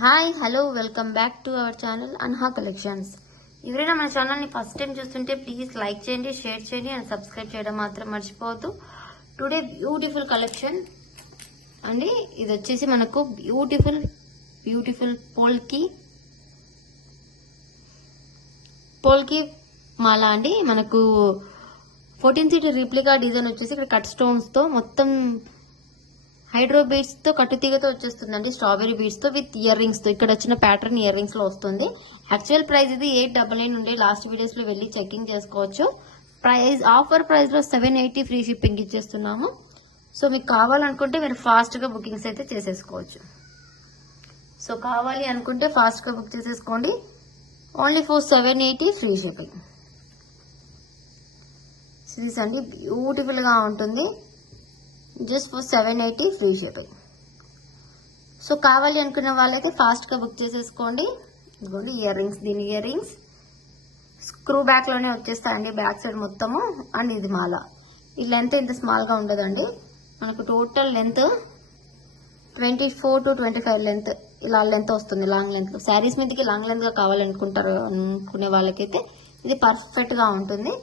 Hi hello welcome back to our channel Anha collections. ఎవరైనా మన ఛానల్ని ఫస్ట్ టైం చూస్తుంటే ప్లీజ్ లైక్ చేయండి, షేర్ చేయండి అండ్ సబ్స్క్రైబ్ చేయడం మాత్రం మర్చిపోవద్దు. టుడే బ్యూటిఫుల్ కలెక్షన్ అండి. ఇది వచ్చేసి మనకు బ్యూటిఫుల్ పోల్కి మాల అండి. మనకు 14 సీట్ రిప్లికా డిజైన్ వచ్చేసి ఇక్కడ కట్ స్టోన్స్ తో మొత్తం హైడ్రో బీడ్స్ తో కట్టుతీగతో వచ్చేస్తుందండి. స్ట్రాబెరీ బీడ్స్ తో విత్ ఇయర్ రింగ్స్ తో ఇక్కడ వచ్చిన ప్యాటర్న్ ఇయర్ రింగ్స్ లో వస్తుంది. యాక్చువల్ ప్రైస్ ఇది 899 ఉండే. లాస్ట్ వీడియోస్ లో వెళ్ళి చెకింగ్ చేసుకోవచ్చు. ప్రైస్ ఆఫర్ ప్రైస్ లో 780 ఫ్రీ షిప్పింగ్ ఇచ్చేస్తున్నాము. సో మీకు కావాలనుకుంటే మీరు ఫాస్ట్ గా బుకింగ్స్ అయితే చేసేసుకోవచ్చు. సో కావాలి అనుకుంటే ఫాస్ట్ గా బుక్ చేసేసుకోండి. Only for 780 free shipping. Series అండి, బ్యూటిఫుల్ గా ఉంటుంది. Just for 780 free shipping. So కావాలి అనుకున్న వాళ్ళైతే ఫాస్ట్ గా బుక్ చేసేసుకోండి. ఇదిగోండి ఇయర్ రింగ్స్, దీని ఇయర్ రింగ్స్ స్క్రూ బ్యాక్ లోనే వచ్చేస్తాయండి, బ్యాక్ సైడ్ మొత్తము. అండ్ ఇది మాల. ఈ లెంత్ ఇంత స్మాల్ గా ఉండదండి. మనకు టోటల్ లెంత్ 24 to 25 లెంత్, ఇలా లెంత్ వస్తుంది. లాంగ్ లెంత్ లో శారీస్ మీదకి లాంగ్ లెంత్ గా అనుకునే వాళ్ళకైతే ఇది పర్ఫెక్ట్ గా ఉంటుంది.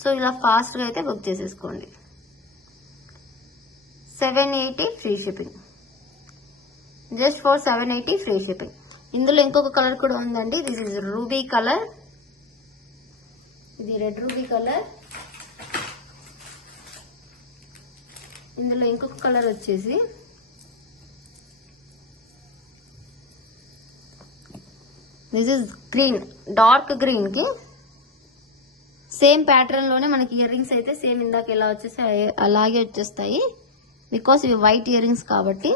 సో ఇలా ఫాస్ట్ గా అయితే బుక్ చేసేసుకోండి. 780 free shipping. Just for 780 free shipping. ఇందులో ఇంకొక కలర్ కూడా ఉందండి. This is ruby colour. ఇది రెడ్ రూబీ కలర్. ఇందులో ఇంకొక కలర్ వచ్చేసి this is green, dark green కి సేమ్ ప్యాటర్న్ లోనే మనకి ఇయర్ రింగ్స్ అయితే సేమ్ ఇందాక ఎలా వచ్చేసాయి అలాగే వచ్చేస్తాయి. బికాస్ ఇవి వైట్ ఇయర్ రింగ్స్ కాబట్టి.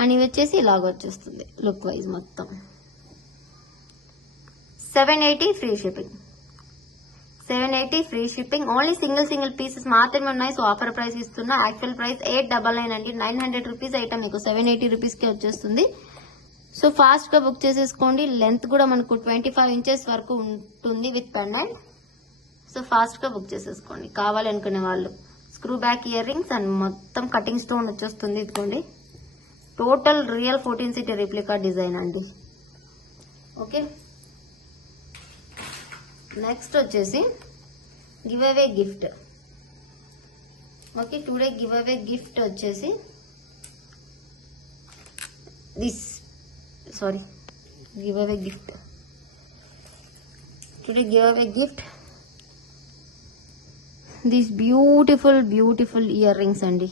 అండ్ ఇవి వచ్చేసి ఇలాగ వచ్చేస్తుంది లుక్ వైజ్ మొత్తం. 780 free shipping. 780 free shipping. Only single pieces మాత్రమే ఉన్నాయి. సో ఆఫర్ ప్రైస్ ఇస్తున్నా. యాక్చువల్ ప్రైస్ 899 అండి. 900 రూపీస్ ఐటమ్ మీకు 780 రూపీస్ కి వచ్చేస్తుంది. సో ఫాస్ట్ గా బుక్ చేసేసుకోండి. లెంత్ కూడా మనకు 25 ఇంచెస్ వరకు ఉంటుంది విత్ పెండెంట్. సో ఫాస్ట్ గా బుక్ చేసేసుకోండి కావాలి అనుకునే వాళ్ళు. Screw back ear rings and మొత్తం కటింగ్ స్టోన్ వచ్చేస్తుంది. ఇదిగోండి total real 14 seat replica design అండి. ఓకే, నెక్స్ట్ వచ్చేసి give away gift. Okay, today give away gift వచ్చేసి give away gift. Today give away gift these beautiful earrings అండి.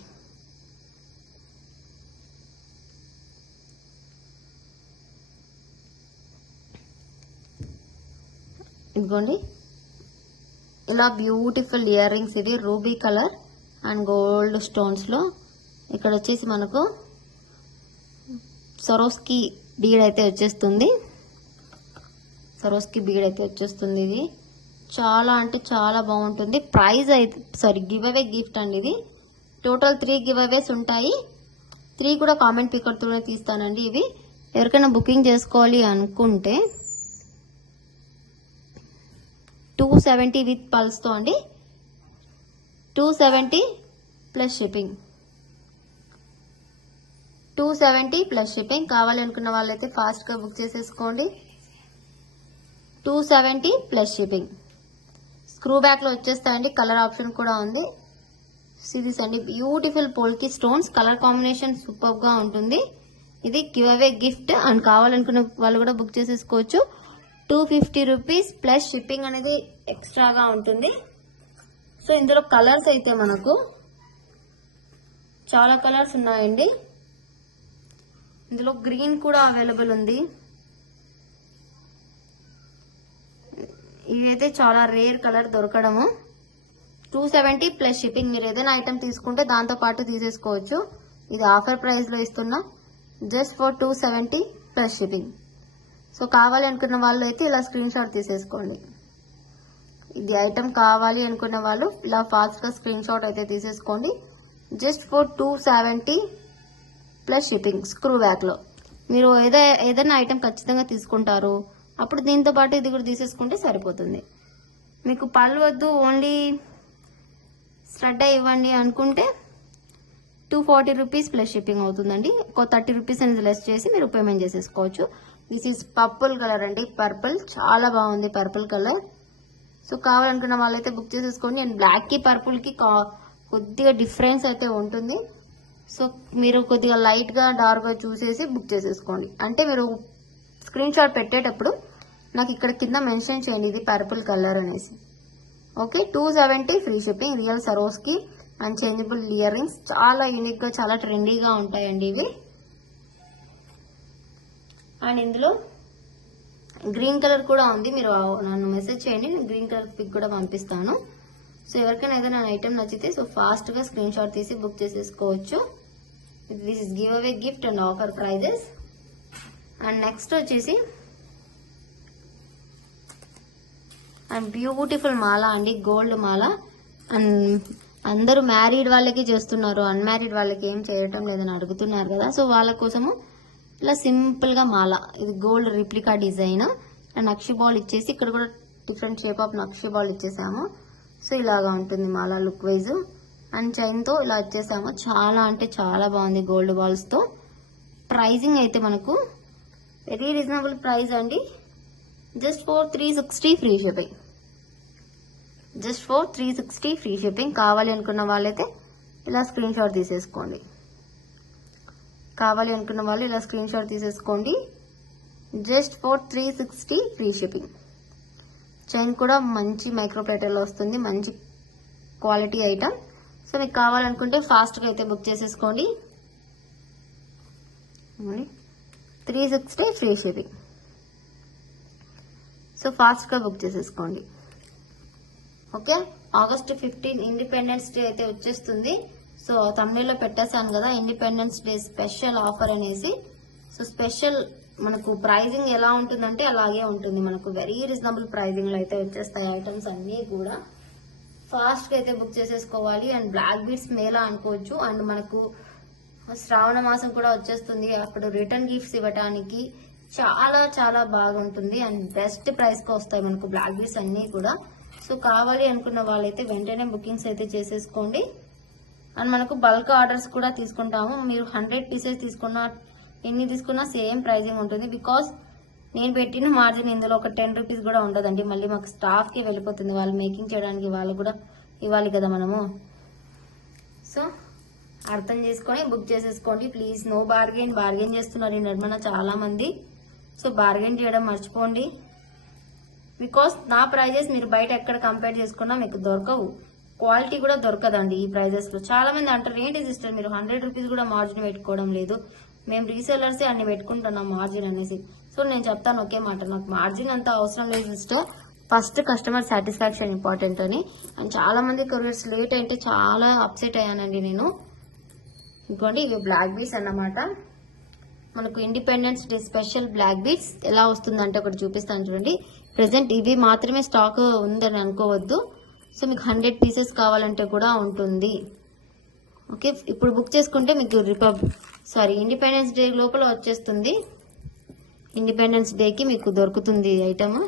ఇదిగోండి ఇలా beautiful ear rings. ఇది ruby colour and gold stones లో ఇక్కడ వచ్చేసి మనకు సరోస్కి బీడ్ అయితే వచ్చేస్తుంది. ఇది చాలా అంటే చాలా బాగుంటుంది. ప్రైస్ అయితే గివ్ అవే గిఫ్ట్ అండి. ఇది టోటల్ 3 గివ్ అవేస్ ఉంటాయి. 3 కూడా కామెంట్ పికర్ తోనే తీస్తానండి. ఇవి ఎవరికైనా బుకింగ్ చేసుకోవాలి అనుకుంటే 270 విత్ పల్స్ తో అండి. 270 ప్లస్ షిప్పింగ్. 270 plus shipping. కావాలి అనుకున్న వాళ్ళైతే ఫాస్ట్ గా బుక్ చేసేసుకోండి. 270 ప్లస్ షిప్పింగ్. స్క్రూ బ్యాక్ లో వచ్చేస్తాయండి. కలర్ ఆప్షన్ కూడా ఉంది. సిరీస్ అండి, beautiful polki stones. Colour combination super గా ఉంటుంది. ఇది గివ్ అవే గిఫ్ట్ అండ్ కావాలనుకున్న వాళ్ళు కూడా బుక్ చేసేసుకోవచ్చు. 250 రూపీస్ ప్లస్ షిప్పింగ్ అనేది ఎక్స్ట్రాగా ఉంటుంది. సో ఇందులో కలర్స్ అయితే మనకు చాలా కలర్స్ ఉన్నాయండి. ఇందులో గ్రీన్ కూడా అవైలబుల్ ఉంది. ఇవైతే చాలా రేర్ కలర్ దొరకడము. 270 plus shipping. మీరు ఏదైనా ఐటమ్ తీసుకుంటే దాంతో పాటు తీసేసుకోవచ్చు. ఇది ఆఫర్ ప్రైస్ లో ఇస్తున్నా. Just for 270 plus shipping. So కావాలి అనుకున్న వాళ్ళు అయితే ఇలా స్క్రీన్ షాట్ తీసేసుకోండి. ఇది ఐటమ్ కావాలి అనుకున్న వాళ్ళు ఇలా ఫాస్ట్ గా స్క్రీన్ షాట్ అయితే తీసేసుకోండి. Just for 270 plus shipping. Screw back లో మీరు ఏదైనా ఐటమ్ ఖచ్చితంగా తీసుకుంటారు. అప్పుడు దీంతో పాటు ఇది కూడా తీసేసుకుంటే సరిపోతుంది. మీకు పళ్ళు వద్దు, ఓన్లీ స్టడ్ ఇవ్వండి అనుకుంటే 240 రూపీస్ ప్లస్ షిప్పింగ్ అవుతుందండి. ఒక 30 రూపీస్ అనేది లెస్ చేసి మీరు పేమెంట్ చేసేసుకోవచ్చు. దిస్ ఈస్ పర్పుల్ కలర్ అండి. పర్పుల్ చాలా బాగుంది పర్పుల్ కలర్. సో కావాలనుకున్న వాళ్ళైతే బుక్ చేసేసుకోండి. అండ్ బ్లాక్ కి పర్పుల్ కి కొద్దిగా డిఫరెన్స్ అయితే ఉంటుంది. సో మీరు కొద్దిగా లైట్ గా డార్క్ గా చూసేసి బుక్ చేసేసుకోండి. అంటే మీరు స్క్రీన్ షాట్ పెట్టేటప్పుడు నాకు ఇక్కడ కింద మెన్షన్ చేయండి ఇది పర్పుల్ కలర్ అనేసి. Okay, 270 free shipping. Real Swarovski and changeable ear rings చాలా యూనిక్ గా చాలా ట్రెండీగా ఉంటాయండి ఇవి. అండ్ ఇందులో గ్రీన్ కలర్ కూడా ఉంది. మీరు నన్ను మెసేజ్ చేయండి, నేను గ్రీన్ కలర్ పిక్ కూడా పంపిస్తాను. సో ఎవరికైనా ఏదైనా ఐటమ్ నచ్చితే సో ఫాస్ట్ గా స్క్రీన్ షాట్ తీసి బుక్ చేసేసుకోవచ్చు. This is giveaway gift and offer prizes. And next వచ్చేసి అండ్ బ్యూటిఫుల్ మాల అండి, గోల్డ్ మాల. అండ్ అందరూ మ్యారీడ్ వాళ్ళకి చేస్తున్నారు, అన్మ్యారీడ్ వాళ్ళకి ఏం చేయటం లేదని అడుగుతున్నారు కదా. సో వాళ్ళ కోసము ఇలా సింపుల్ గా మాల, ఇది gold replica design. And nakshi ball ఇచ్చేసి ఇక్కడ కూడా different shape of nakshi ball ఇచ్చేసాము. సో ఇలాగా ఉంటుంది మాల లుక్ వైజ్. అండ్ చైన్ తో ఇలా ఇచ్చేసాము. చాలా అంటే చాలా బాగుంది గోల్డ్ బాల్స్ తో. ప్రైజింగ్ అయితే మనకు వెరీ రీజనబుల్ ప్రైస్ అండి. Just for 360 free shipping. Just for 360 free shipping. కావాలి అనుకున్న వాళ్ళైతే ఇలా స్క్రీన్ షాట్ తీసేసుకోండి. కావాలి అనుకున్న వాళ్ళు ఇలా స్క్రీన్ షాట్ తీసేసుకోండి. Just for 360 free shipping. Chain కూడా మంచి మైక్రో ప్లేటర్లో వస్తుంది, మంచి క్వాలిటీ ఐటమ్. సో మీకు కావాలనుకుంటే ఫాస్ట్గా అయితే బుక్ చేసేసుకోండి. 360 ఫ్రీ షిప్పింగ్. సో ఫాస్ట్గా బుక్ చేసేసుకోండి. ఓకే, ఆగస్ట్ 15 ఇండిపెండెన్స్ డే అయితే వచ్చేస్తుంది. సో తమిళలో పెట్టేశాను కదా ఇండిపెండెన్స్ డే స్పెషల్ ఆఫర్ అనేసి. సో స్పెషల్ మనకు ప్రైజింగ్ ఎలా ఉంటుందంటే అలాగే ఉంటుంది. మనకు వెరీ రీజనబుల్ ప్రైజింగ్ లో అయితే వచ్చేస్తాయి ఐటమ్స్ అన్ని కూడా. ఫాస్ట్ గా అయితే బుక్ చేసేసుకోవాలి. అండ్ బ్లాక్ బీడ్స్ మేళా అనుకోవచ్చు. అండ్ మనకు శ్రావణ మాసం కూడా వచ్చేస్తుంది, అప్పుడు రిటర్న్ గిఫ్ట్స్ ఇవ్వడానికి చాలా చాలా బాగుంటుంది. అండ్ బెస్ట్ ప్రైస్ కి వస్తాయి మనకు బ్లాక్ బీడ్స్ అన్ని కూడా. సో కావాలి అనుకున్న వాళ్ళైతే వెంటనే బుకింగ్స్ అయితే చేసేసుకోండి. అండ్ మనకు బల్క్ ఆర్డర్స్ కూడా తీసుకుంటాము. మీరు 100 పీసెస్ తీసుకున్నా ఎన్ని తీసుకున్నా సేమ్ ప్రైజింగ్ ఉంటుంది. బికాస్ నేను పెట్టిన మార్జిన్ ఇందులో ఒక 10 రూపీస్ కూడా ఉండదండి. మళ్ళీ మాకు స్టాఫ్ కి వెళ్ళిపోతుంది, వాళ్ళు మేకింగ్ చేయడానికి వాళ్ళు కూడా ఇవ్వాలి కదా మనము. సో అర్థం చేసుకొని బుక్ చేసేసుకోండి ప్లీజ్. No bargain. బార్గెన్ చేస్తున్నారు ఈ నడుమన చాలా మంది. సో బార్గెన్ చేయడం మర్చిపోండి. బికాస్ నా ప్రైజెస్ మీరు బయట ఎక్కడ కంపేర్ చేసుకున్నా మీకు దొరకవు, క్వాలిటీ కూడా దొరకదండి ఈ ప్రైజెస్ లో. చాలా మంది అంటారు ఏంటి సిస్టర్ మీరు 100 రూపీస్ కూడా మార్జిన్ పెట్టుకోవడం లేదు, మేము రీసెల్లర్సే అన్ని పెట్టుకుంటున్నాం మార్జిన్ అనేసి. సో నేను చెప్తాను ఒకే మాట, నాకు మార్జిన్ అంత అవసరం లేదు sister. First customer satisfaction important అని. అండ్ చాలా మంది కొరియర్స్ లేట్ అంటే చాలా అప్సెట్ అయ్యానండి నేను. ఇంకోండి ఇవి బ్లాక్ బీడ్స్ అన్నమాట. మనకు independence day special black beads ఎలా వస్తుందంటే ఒకటి చూపిస్తాను చూడండి. ప్రెసెంట్ ఇవి మాత్రమే స్టాక్ ఉందని అనుకోవద్దు. సో మీకు 100 పీసెస్ కావాలంటే కూడా ఉంటుంది. ఓకే, ఇప్పుడు బుక్ చేసుకుంటే మీకు ఇండిపెండెన్స్ డే లోపల వచ్చేస్తుంది. ఇండిపెండెన్స్ డేకి మీకు దొరుకుతుంది ఐటమ్.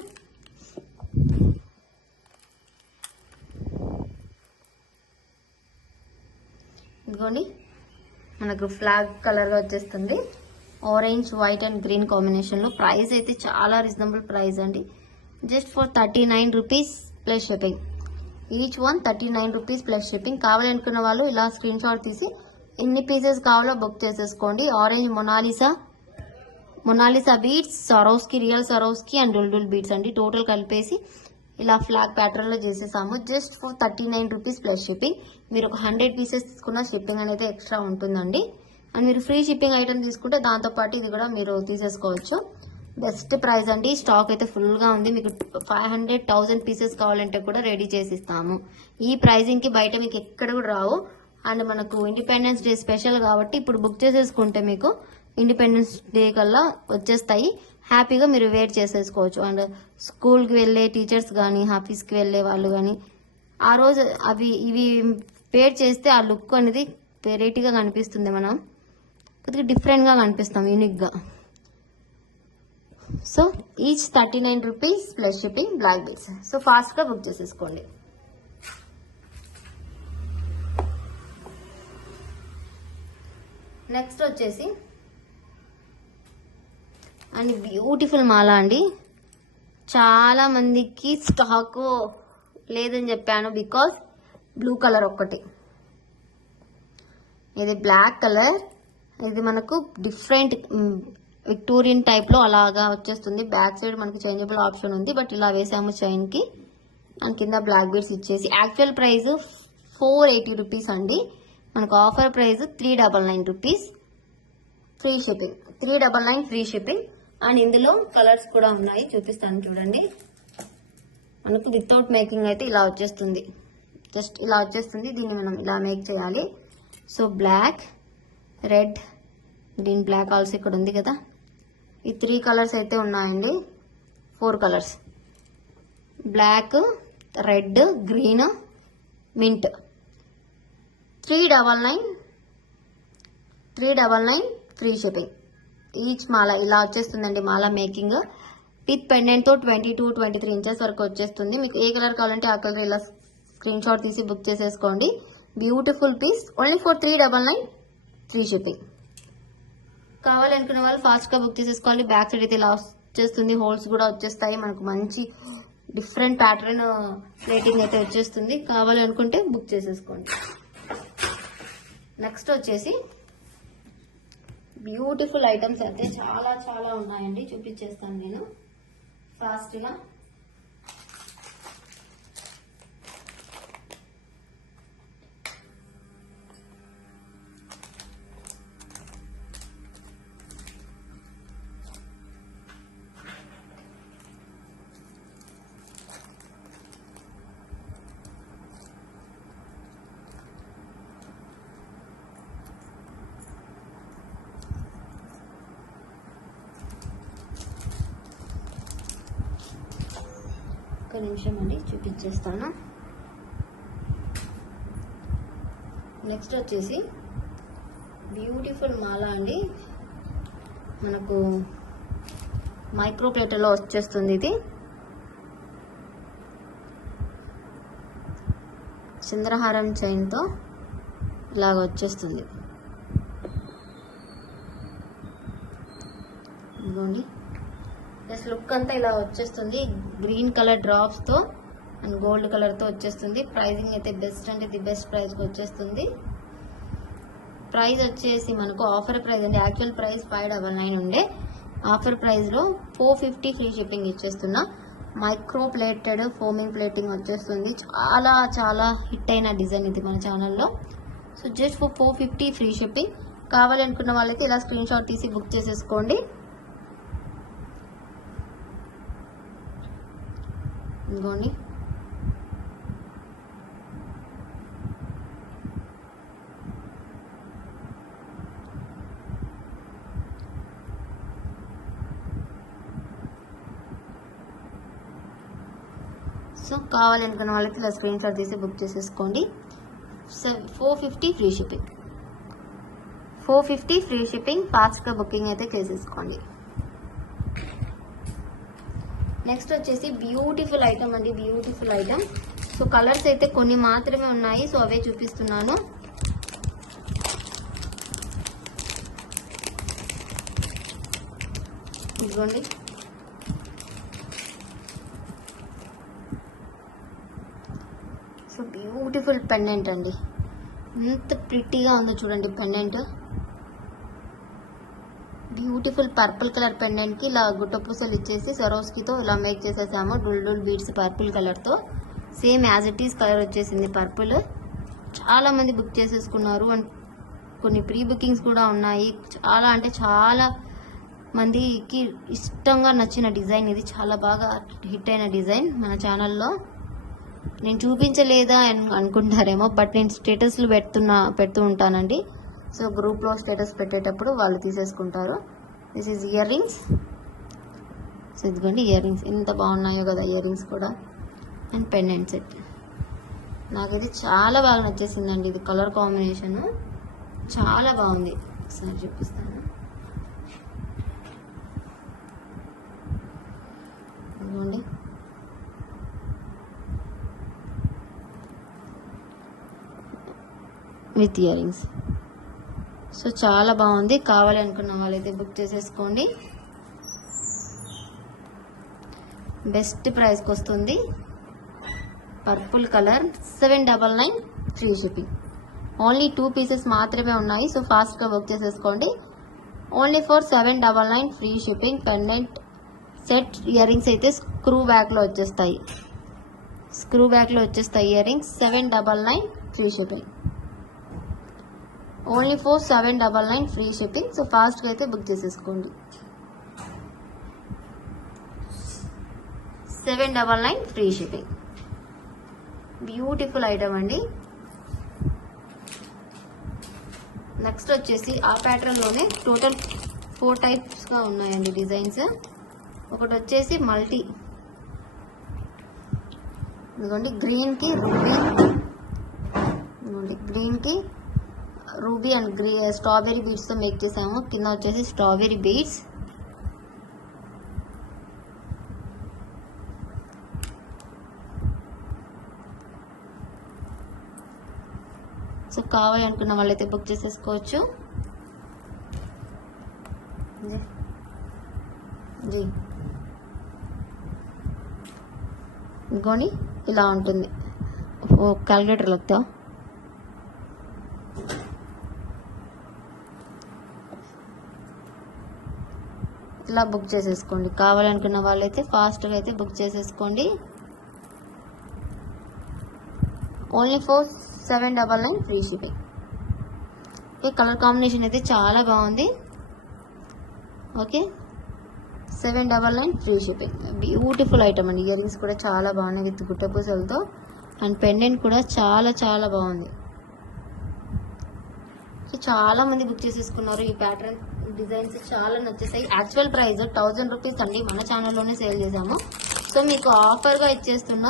ఇదిగోండి మనకు ఫ్లాగ్ కలర్ గా వచ్చేస్తుంది. Orange, white and green combination లో. ప్రైస్ అయితే చాలా రీజనబుల్ ప్రైస్ అండి. Just for 39 rupees plus shipping. Each one 39 rupees plus shipping. కావాలనుకున్న వాళ్ళు ఇలా స్క్రీన్ షాట్ తీసి ఎన్ని పీసెస్ కావాలో బుక్ చేసేసుకోండి. Orange Monalisa beads, Swarovski, real Swarovski and డుల్డుల్ బీడ్స్ అండి. టోటల్ కలిపేసి ఇలా ఫ్లాగ్ ప్యాటర్న్ లో చేసేసాము. Just for 39 rupees plus shipping. మీరు ఒక 100 పీసెస్ తీసుకున్న షిప్పింగ్ అనేది ఎక్స్ట్రా ఉంటుందండి. అండ్ మీరు ఫ్రీ షిప్పింగ్ ఐటమ్ తీసుకుంటే దాంతో పాటు ఇది కూడా మీరు తీసేసుకోవచ్చు. బెస్ట్ ప్రైస్ అండి. స్టాక్ అయితే ఫుల్ గా ఉంది. మీకు 500,000 పీసెస్ కావాలంటే కూడా రెడీ చేసి ఇస్తాము. ఈ ప్రైజింగ్ కి బయట మీకు ఎక్కడ కూడా రావు. అండ్ మనకు ఇండిపెండెన్స్ డే స్పెషల్ కాబట్టి ఇప్పుడు బుక్ చేసేసుకుంటే మీకు ఇండిపెండెన్స్ డే కల్లా వచ్చేస్తాయి. హ్యాపీగా మీరు వేర్ చేసేసుకోవచ్చు. అండ్ స్కూల్కి వెళ్ళే టీచర్స్ కానీ ఆఫీస్కి వెళ్ళే వాళ్ళు కానీ ఆ రోజు ఇవి వేర్ చేస్తే ఆ లుక్ అనేది వెరైటీగా కనిపిస్తుంది. మనం కొద్దిగా డిఫరెంట్గా కనిపిస్తాం, యూనిక్గా. So each 39 rupees plus shipping black beads. So ఫాస్ట్గా బుక్ చేసేసుకోండి. నెక్స్ట్ వచ్చేసి అండ్ బ్యూటిఫుల్ మాల అండి. చాలా మందికి స్టాక్ లేదని చెప్పాను బికాస్ బ్లూ కలర్ ఒక్కటి. ఇది బ్లాక్ కలర్, ఇది మనకు డిఫరెంట్ విక్టోరియన్ టైప్ లో అలాగా వచ్చేస్తుంది. బ్యాక్ సైడ్ మనకి చేంజబుల్ ఆప్షన్ ఉంది, బట్ ఇలా వేసాము చైన్ కి. అండ్ కింద బ్లాక్ బీడ్స్ ఇచ్చేసి యాక్చువల్ ప్రైస్ 480 రూపీస్ అండి. మనకు offer price 399 rupees, free shipping. 399 free shipping. And ఇందులో కలర్స్ కూడా ఉన్నాయి, చూపిస్తాను చూడండి. మనకు వితౌట్ మేకింగ్ అయితే ఇలా వచ్చేస్తుంది, జస్ట్ ఇలా వచ్చేస్తుంది. దీన్ని మనం ఇలా మేక్ చేయాలి. So black, red, green, black also ఇక్కడ ఉంది కదా. ఈ 3 కలర్స్ అయితే ఉన్నాయండి, 4 colours. Black, red, green, mint. 399 free shipping. Each మాల ఇలా వచ్చేస్తుందండి. మాల మేకింగ్ విత్ పెండెంట్ తో 22-23 ఇంచెస్ వరకు వచ్చేస్తుంది. మీకు ఏ కలర్ కావాలంటే ఆ కలర్ ఇలా స్క్రీన్ షాట్ తీసి బుక్ చేసేసుకోండి. Beautiful piece, only for 399 free shipping. కావాలనుకునే వాళ్ళు ఫాస్ట్ గా బుక్ చేసేసుకోవాలి. బ్యాక్ సైడ్ అయితే ఇలా వచ్చేస్తుంది, హోల్స్ కూడా వచ్చేస్తాయి. మనకు మంచి డిఫరెంట్ ప్యాటర్న్ ప్లేటింగ్ అయితే వచ్చేస్తుంది. కావాలనుకుంటే బుక్ చేసేసుకోండి. నెక్స్ట్ వచ్చేసి బ్యూటిఫుల్ ఐటమ్స్ అయితే చాలా చాలా ఉన్నాయండి, చూపించేస్తాను నేను ఫాస్ట్ గా. ఒక నిమిషం అండి, చూపించేస్తాను. నెక్స్ట్ వచ్చేసి బ్యూటిఫుల్ మాల అండి. మనకు మైక్రో ప్లేటర్లో వచ్చేస్తుంది. ఇది చంద్రహారం చైన్తో ఇలాగ వచ్చేస్తుంది. ఇదిగోండి, ప్లస్ లుక్ అంతా ఇలా వచ్చేస్తుంది. గ్రీన్ కలర్ డ్రాప్స్ తో అండ్ గోల్డ్ కలర్ తో వచ్చేస్తుంది. ప్రైజింగ్ అయితే బెస్ట్ అంటే ది బెస్ట్ ప్రైస్ కి వచ్చేస్తుంది. ప్రైస్ వచ్చేసి మనకు ఆఫర్ ప్రైస్ అండి. యాక్చువల్ ప్రైస్ 599 ఉండే, ఆఫర్ ప్రైస్ లో 450 ఫ్రీ షిప్పింగ్ ఇచ్చేస్తున్నా. మైక్రో ప్లేటెడ్ ఫోమింగ్ ప్లేటింగ్ వచ్చేస్తుంది. చాలా చాలా హిట్ అయిన డిజైన్ ఇది మన ఛానల్లో. So just for 450 free shipping. కావాలనుకున్న వాళ్ళకి ఇలా స్క్రీన్ షాట్ తీసి బుక్ చేసేసుకోండి. ఇదిగోండి, సో కావాలనుకున్న వాళ్ళకి ఇలా స్క్రీన్ షాట్ తీసి బుక్ చేసేసుకోండి. 450 ఫ్రీ షిప్పింగ్. 450 free shipping. ఫాస్ట్గా బుకింగ్ అయితే చేసేసుకోండి. నెక్స్ట్ వచ్చేసి బ్యూటిఫుల్ ఐటమ్ అండి, బ్యూటిఫుల్ ఐటమ్. సో కలర్స్ అయితే కొన్ని మాత్రమే ఉన్నాయి, సో అవే చూపిస్తున్నాను. ఇదిగోండి, సో బ్యూటిఫుల్ పెండెంట్ అండి. ఎంత ప్రిటీగా ఉందో చూడండి pendant. Beautiful purple colour pendant కి ఇలా గుట్ట పూసలు ఇచ్చేసి సరోస్కితో ఇలా మేక్ చేసేసాము. డుల్ బీడ్స్ పర్పుల్ కలర్ తో, same as it is colour వచ్చేసింది పర్పుల్. చాలా మంది బుక్ చేసేసుకున్నారు అండ్ కొన్ని ప్రీ బుకింగ్స్ కూడా ఉన్నాయి. చాలా అంటే చాలా మందికి ఇష్టంగా నచ్చిన డిజైన్ ఇది. చాలా బాగా హిట్ అయిన డిజైన్ మన ఛానల్లో. నేను చూపించలేదా అనుకుంటారేమో, బట్ నేను స్టేటస్లు పెడుతూ ఉంటానండి. సో గ్రూప్లో స్టేటస్ పెట్టేటప్పుడు వాళ్ళు తీసేసుకుంటారు. This is earrings. So ఇదిగోండి ఇయర్ రింగ్స్, ఎంత బాగున్నాయో కదా ఇయర్ రింగ్స్ కూడా. అండ్ పెండెంట్ సెట్ నాకైతే చాలా బాగా నచ్చేసిందండి. ఇది కలర్ కాంబినేషన్ చాలా బాగుంది. ఒకసారి చూపిస్తాను. ఇదిగోండి, విత్ ఇయర్ రింగ్స్. సో చాలా బాగుంది. కావాలి అనుకున్న వాళ్ళైతే బుక్ చేసేసుకోండి. బెస్ట్ ప్రైస్కి వస్తుంది. Purple colour 799 free shipping. Only 2 pieces మాత్రమే ఉన్నాయి. సో ఫాస్ట్గా బుక్ చేసేసుకోండి. Only for 799 free shipping. Pendant set ear rings అయితే స్క్రూ బ్యాక్లో వచ్చేస్తాయి. Ear rings 799 free shipping. Only for 799 free shipping. So ఫాస్ట్గా అయితే బుక్ చేసేసుకోండి. 799 ఫ్రీ షిప్పింగ్. బ్యూటిఫుల్ ఐటమ్ అండి. నెక్స్ట్ వచ్చేసి ఆ ప్యాటర్న్లోనే టోటల్ 4 టైప్స్గా ఉన్నాయండి డిజైన్స్. ఒకటి వచ్చేసి మల్టీ, ఇదిగోండి గ్రీన్కి రూబీ అండ్ స్ట్రాబెరీ బీడ్స్తో మేక్ చేసాము. కింద వచ్చేసి స్ట్రాబెరీ బీడ్స్. సో కావాలి అనుకున్న వాళ్ళైతే బుక్ చేసేసుకోవచ్చు. ఇంకోని ఇలా ఉంటుంది. క్యాలిక్యులేటర్ लगता ఇలా బుక్ చేసేసుకోండి. కావాలనుకున్న వాళ్ళైతే ఫాస్ట్గా అయితే బుక్ చేసేసుకోండి. Only for 799 free shipping. Okay, colour combination అయితే చాలా బాగుంది. Okay, 799 free shipping. Beautiful item అండి. ఇయర్ రింగ్స్ కూడా చాలా బాగున్నాయి విత్ గుట్ట పూసలతో. అండ్ పెండెంట్ కూడా చాలా చాలా బాగుంది. సో చాలా మంది బుక్ చేసేసుకున్నారు. ఈ ప్యాటర్న్ డిజైన్స్ చాలా నచ్చేసాయి. యాక్చువల్ ప్రైస్ 1000 రూపీస్ అండి. మన ఛానల్లోనే సేల్ చేసాము. సో మీకు ఆఫర్గా ఇచ్చేస్తున్న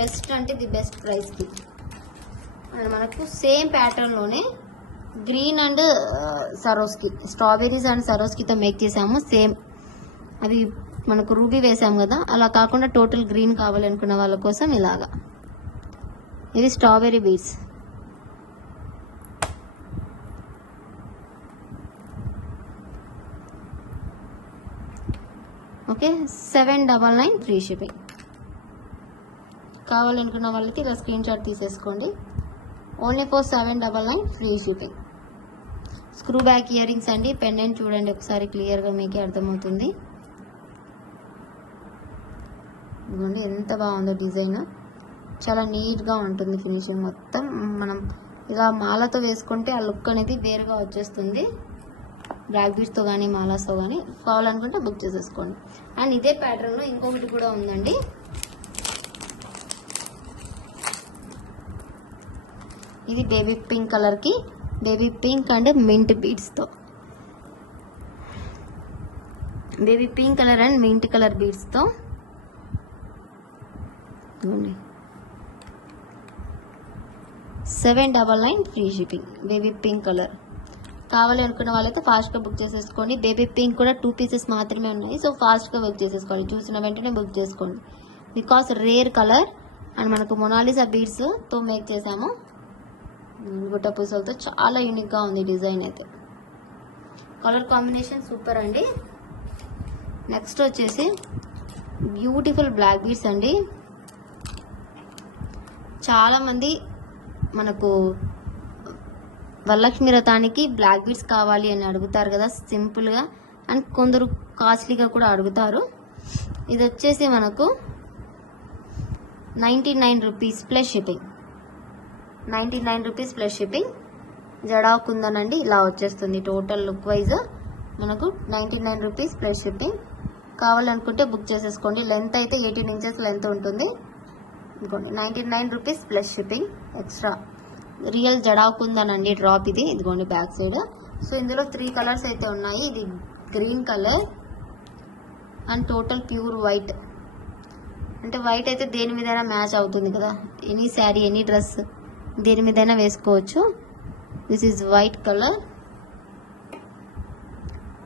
బెస్ట్ అంటే ది బెస్ట్ ప్రైస్కి. అండ్ మనకు సేమ్ ప్యాటర్న్లోనే green and Swarovski, strawberries and సరోస్కితో మేక్ చేసాము. సేమ్ అవి మనకు రూబీ వేసాము కదా, అలా కాకుండా టోటల్ గ్రీన్ కావాలనుకున్న వాళ్ళ కోసం ఇలాగా. ఇది strawberry beads. Okay, 799 free shipping. కావాలనుకున్న వాళ్ళకి ఇలా స్క్రీన్ షాట్ తీసేసుకోండి. Only for 799 free shipping. Screw back ear rings అండి. పెండెంట్ చూడండి ఒకసారి క్లియర్గా మీకే అర్థమవుతుంది. ఇదిగోండి ఎంత బాగుందో డిజైన్. చాలా నీట్గా ఉంటుంది ఫినిషింగ్ మొత్తం. మనం ఇలా మాలతో వేసుకుంటే ఆ లుక్ అనేది వేరుగా వచ్చేస్తుంది. బ్లాక్ బీడ్స్తో కానీ మాలాస్తో కానీ. కావాలనుకుంటే బుక్ చేసేసుకోండి. అండ్ ఇదే ప్యాటర్న్లో ఇంకొకటి కూడా ఉందండి. ఇది బేబీ పింక్ కలర్కి బేబీ పింక్ అండ్ మింట్ బీడ్స్తో, baby pink colour and mint colour బీడ్స్తో 799 free shipping. Baby pink colour కావాలి అనుకున్న వాళ్ళైతే ఫాస్ట్గా బుక్ చేసేసుకోండి. బేబీ పింక్ కూడా 2 పీసెస్ మాత్రమే ఉన్నాయి. సో ఫాస్ట్గా బుక్ చేసేసుకోవాలి. చూసిన వెంటనే బుక్ చేసుకోండి. బికాస్ రేర్ కలర్ అండ్ మనకు మొనాలిసా బీడ్స్తో మేక్ చేసాము. గుట్ట పూసలతో చాలా యూనిక్గా ఉంది డిజైన్ అయితే. కలర్ కాంబినేషన్ సూపర్ అండి. నెక్స్ట్ వచ్చేసి బ్యూటిఫుల్ బ్లాక్ బీడ్స్ అండి. చాలామంది మనకు వరలక్ష్మి వ్రతానికి బ్లాక్ బీడ్స్ కావాలి అని అడుగుతారు కదా, సింపుల్గా. అండ్ కొందరు కాస్ట్లీగా కూడా అడుగుతారు. ఇది వచ్చేసి మనకు 99 rupees plus shipping. 99 rupees plus shipping. జడా కుందనండి ఇలా వచ్చేస్తుంది. టోటల్ లుక్ వైజ్ మనకు 99 రూపీస్ ప్లస్ షిప్పింగ్. కావాలనుకుంటే బుక్ చేసేసుకోండి. లెంత్ అయితే 18 ఇంచెస్ లెంత్ ఉంటుంది. ఇంకోండి 99 rupees plus shipping extra. Real జడా కుందనండి డ్రాప్ ఇది. ఇదిగోండి బ్యాక్ సైడ్. సో ఇందులో 3 కలర్స్ అయితే ఉన్నాయి. ఇది green colour and total pure white. అంటే వైట్ అయితే దేని మీదైనా మ్యాచ్ అవుతుంది కదా. ఎనీ శారీ ఎనీ డ్రెస్ దేని మీదైనా వేసుకోవచ్చు. This is white colour.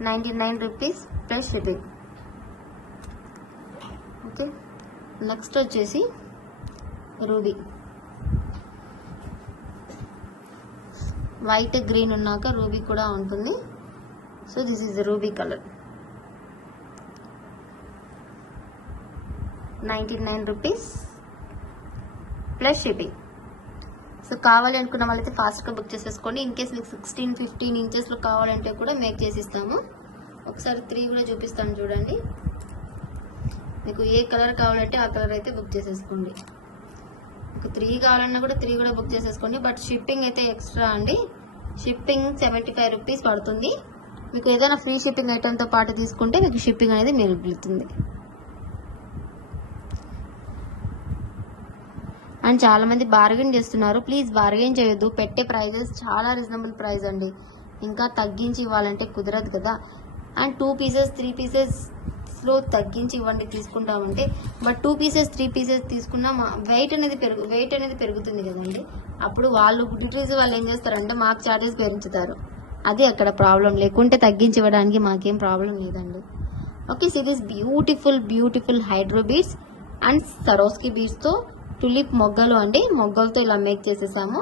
99 rupees plus shipping. Okay, next వచ్చేసి రూబీ. వైట్ గ్రీన్ ఉన్నాక రూబీ కూడా ఉంటుంది. So this is the ruby colour. 99 rupees plus shipping. So కావాలి అనుకున్న వాళ్ళైతే ఫాస్ట్గా బుక్ చేసేసుకోండి. ఇన్ కేస్ మీకు 16-15 ఇంచెస్లో కావాలంటే కూడా మేక్ చేసి ఇస్తాము. ఒకసారి 3 కూడా చూపిస్తాను చూడండి. మీకు ఏ కలర్ కావాలంటే ఆ కలర్ అయితే బుక్ చేసేసుకోండి. మీకు 3 కావాలన్నా కూడా 3 కూడా బుక్ చేసేసుకోండి. బట్ షిప్పింగ్ అయితే ఎక్స్ట్రా అండి. షిప్పింగ్ 75 రూపీస్ పడుతుంది. మీకు ఏదైనా ఫ్రీ షిప్పింగ్ ఐటెంతో పాటు తీసుకుంటే మీకు షిప్పింగ్ అనేది మిగులుతుంది. అండ్ చాలా మంది బార్గెన్ చేస్తున్నారు. ప్లీజ్ బార్గెన్ చేయొద్దు. పెట్టే ప్రైజెస్ చాలా రీజనబుల్ ప్రైస్ అండి. ఇంకా తగ్గించి ఇవ్వాలంటే కుదరదు కదా. అండ్ 2 పీసెస్ 3 పీసెస్లో తగ్గించి ఇవ్వండి తీసుకుంటామంటే. బట్ 2 పీసెస్ 3 పీసెస్ తీసుకున్నా వెయిట్ అనేది పెరుగుతుంది కదండి. అప్పుడు వాళ్ళు డిగ్రీస్ వాళ్ళు ఏం చేస్తారంటే మాకు చార్జెస్ పెంచుతారు. అది అక్కడ ప్రాబ్లం. లేకుంటే తగ్గించి ఇవ్వడానికి మాకేం ప్రాబ్లం లేదండి. Okay, so this beautiful hydro beads and Swarovski బీడ్స్తో టులిప్ మొగ్గలు అండి. మొగ్గలతో ఇలా మేక్ చేసేసాము.